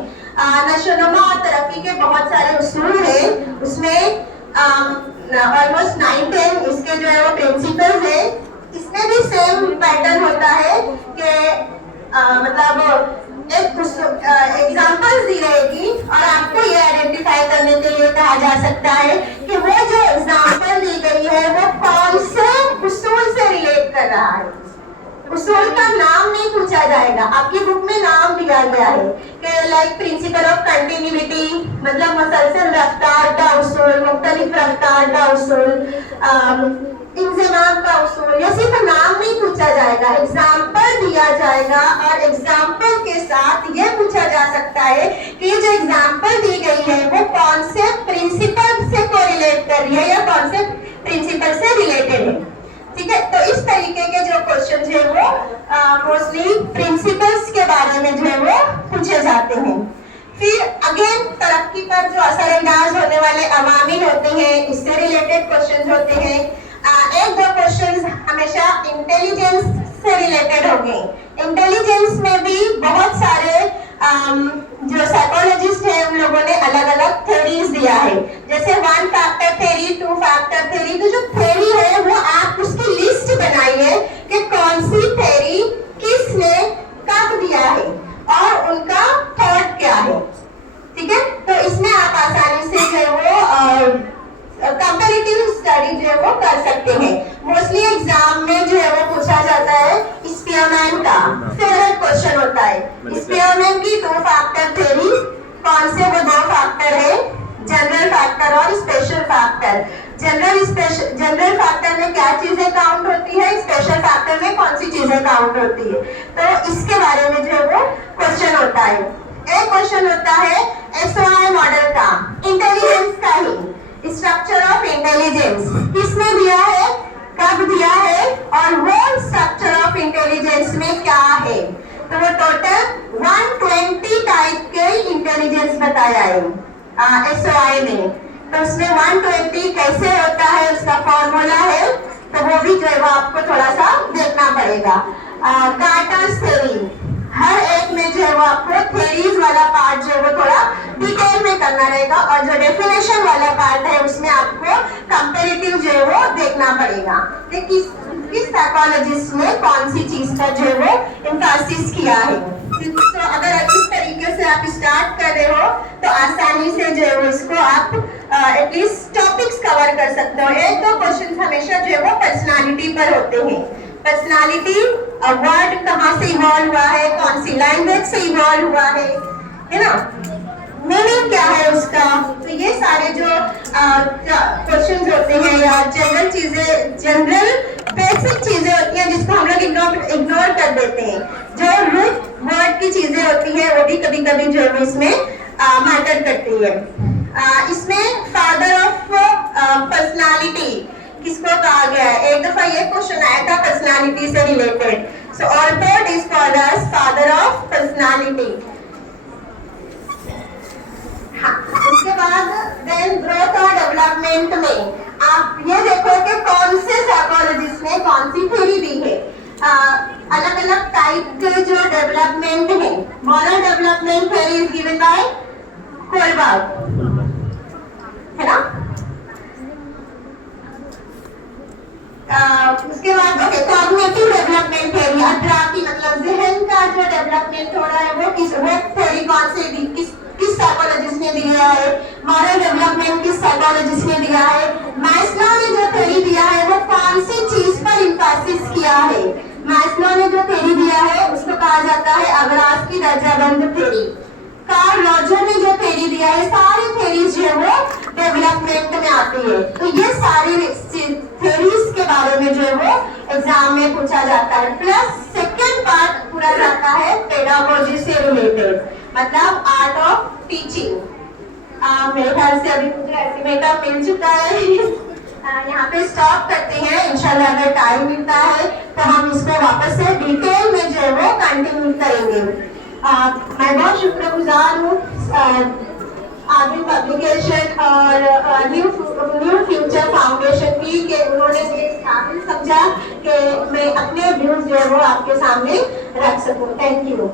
नशोनुमा और तरक्की के बहुत सारे उसूल हैं, उसमें ऑलमोस्ट 9-10 इसके जो है वो प्रिंसिपल्स है। इसमें भी सेम पैटर्न होता है कि मतलब एक एग्जाम्पल्स दी रहेगी और आपको ये आइडेंटिफाई करने के लिए कहा जा सकता है कि वो जो एग्जाम्पल दी गई है वो कौन से उसूल से रिलेट कर रहा है। उसूल का नाम नहीं पूछा जाएगा, आपकी बुक में नाम दिया गया है कि लाइक प्रिंसिपल ऑफ कंटिन्यूटी, मतलब मुसलसल रफ्तार का उसूल, मुख्तलिफ रफ्तार का उसूल, इंजमाम का उसूल, ये सिर्फ नाम नहीं पूछा जाएगा, एग्जाम्पल दिया जाएगा और एग्जाम्पल के साथ ये पूछा जा सकता है कि जो एग्जाम्पल दी गई है वो कौन से प्रिंसिपल से कोरिलेट कर रही है या कौन से प्रिंसिपल से रिलेटेड है। ठीक है, तो इस तरीके के जो क्वेश्चन है वो मोस्टली प्रिंसिपल्स के बारे में जो है वो पूछे जाते हैं। फिर अगेन तरक्की पर जो असरअंदाज होने वाले अवामिल होते हैं, इससे रिलेटेड क्वेश्चन होते हैं। एक दो क्वेश्चंस हमेशा इंटेलिजेंस से रिलेटेड होंगे। इंटेलिजेंस में भी बहुत सारे जो साइकोलॉजिस्ट हैं उन लोगों ने अलग अलग थ्योरीज दिया है, जैसे 1 फैक्टर थ्योरी, 2 फैक्टर थ्योरी। तो जो थ्योरी है वो आप उसकी लिस्ट बनाइए कि कौन सी थ्योरी किसने कब दिया है और उनका थॉट क्या है। ठीक है, तो इसमें आप आसानी से जो है वो कंपैरेटिव स्टडी जो है वो कर सकते हैं। मोस्टली एग्जाम में जो है वो पूछा जाता है स्पीयरमैन का फेवरेट क्वेश्चन होता है, स्पीयरमैन की 2 फैक्टर थ्योरी, कौन से वो 2 फैक्टर है, जनरल फैक्टर और स्पेशल फैक्टर। जनरल फैक्टर में क्या चीजें काउंट होती है, स्पेशल फैक्टर में कौन सी चीजें काउंट होती है, तो इसके बारे में जो है वो क्वेश्चन होता है। एक क्वेश्चन होता है SOI मॉडल का, इंटेलिजेंस का ही, स्ट्रक्चर ऑफ इंटेलिजेंस किसने दिया है, कब दिया है और वो स्ट्रक्चर ऑफ इंटेलिजेंस में क्या है। तो वो टोटल 120 टाइप के इंटेलिजेंस बताया है SOI में। तो उसमें 120 कैसे होता है, उसका फॉर्मूला है, तो वो भी जो है वो आपको थोड़ा सा देखना पड़ेगा। कार्टर्स थ्योरी, हर एक में जो है वो आपको थ्योरीज वाला पार्ट जो है वो थोड़ा डिटेल में करना रहेगा और जो डेफिनेशन वाला पार्ट है उसमें आपको कंपैरेटिव जो है वो देखना पड़ेगा कि किस साइकोलॉजिस्ट ने कौन सी चीज पर जो है वो एम्फेसिस किया है। तो अगर इस तरीके से आप स्टार्ट कर रहे हो तो आसानी से जो है वो इसको आप एटलीस्ट टॉपिक्स कवर कर सकते हो। एक दो क्वेश्चन हमेशा जो है वो पर्सनालिटी पर होते हैं। पर्सनालिटी वर्ड कहाँ से इवॉल्व हुआ है, कौन सी लैंग्वेज से इवॉल्व हुआ है ना, मीनिंग क्या है उसका। तो ये सारे जो क्वेश्चंस होते हैं या जनरल चीजें, जनरल बेसिक चीजें होती हैं जिसको हम लोग इग्नोर कर देते हैं, जो रूट वर्ड की चीजें होती हैं वो भी कभी कभी जो है इसमें मैटर करती है। इसमें फादर ऑफ पर्सनालिटी किसको कहा गया है, एक दफा ये क्वेश्चन आया था पर्सनालिटी से related. So Allport is called as father of personality. हाँ, उसके बाद देन ग्रोथ और डेवलपमेंट में आप ये देखो कि कौन से साइकोलॉजिस्ट ने कौन सी थ्योरी दी है। अलग अलग टाइप के जो डेवलपमेंट है, moral development theory is given by Kohlberg, है ना। उसके बाद कॉग्निटिव डेवलपमेंट थ्योरी, अध्यात्म मतलब जहन का जो डेवलपमेंट हो रहा है वो थ्योरी कौन से दी, किस साइकोलॉजिस्ट ने दिया है। मॉरल डेवलपमेंट किस साइकोलॉजिस्ट ने दिया है। मैस्लो ने जो थ्योरी दिया है वो कौन सी चीज पर एम्फेसिस किया है। मैस्लो ने जो थ्योरी दिया है उसको कहा जाता है अगरास की दर्जाबंद थ्योरी। कार्ल रॉजर ने जो थ्योरी दिया है, सारी थ्योरीज जो है वो डेवलपमेंट में आती है। तो ये सारी थ्योरीज के बारे में जो है वो एग्जाम में पूछा जाता है। प्लस सेकंड पार्ट पूरा जाता है पेडागोजी से रिलेटेड, मतलब आर्ट ऑफ टीचिंग। मेरे ख्याल से अभी मुझे एस्टिमेट मिल चुका है। यहाँ पे स्टॉप करते हैं, इंशाल्लाह अगर टाइम मिलता है तो हम इसको वापस से डिटेल में जो है वो कंटिन्यू करेंगे। मैं बहुत शुक्रगुजार हूँ आदिल पब्लिकेशन और न्यू फ्यूचर फाउंडेशन की कि उन्होंने ये काबिल समझा कि मैं अपने व्यूज जो है वो आपके सामने रख सकूं। Thank you.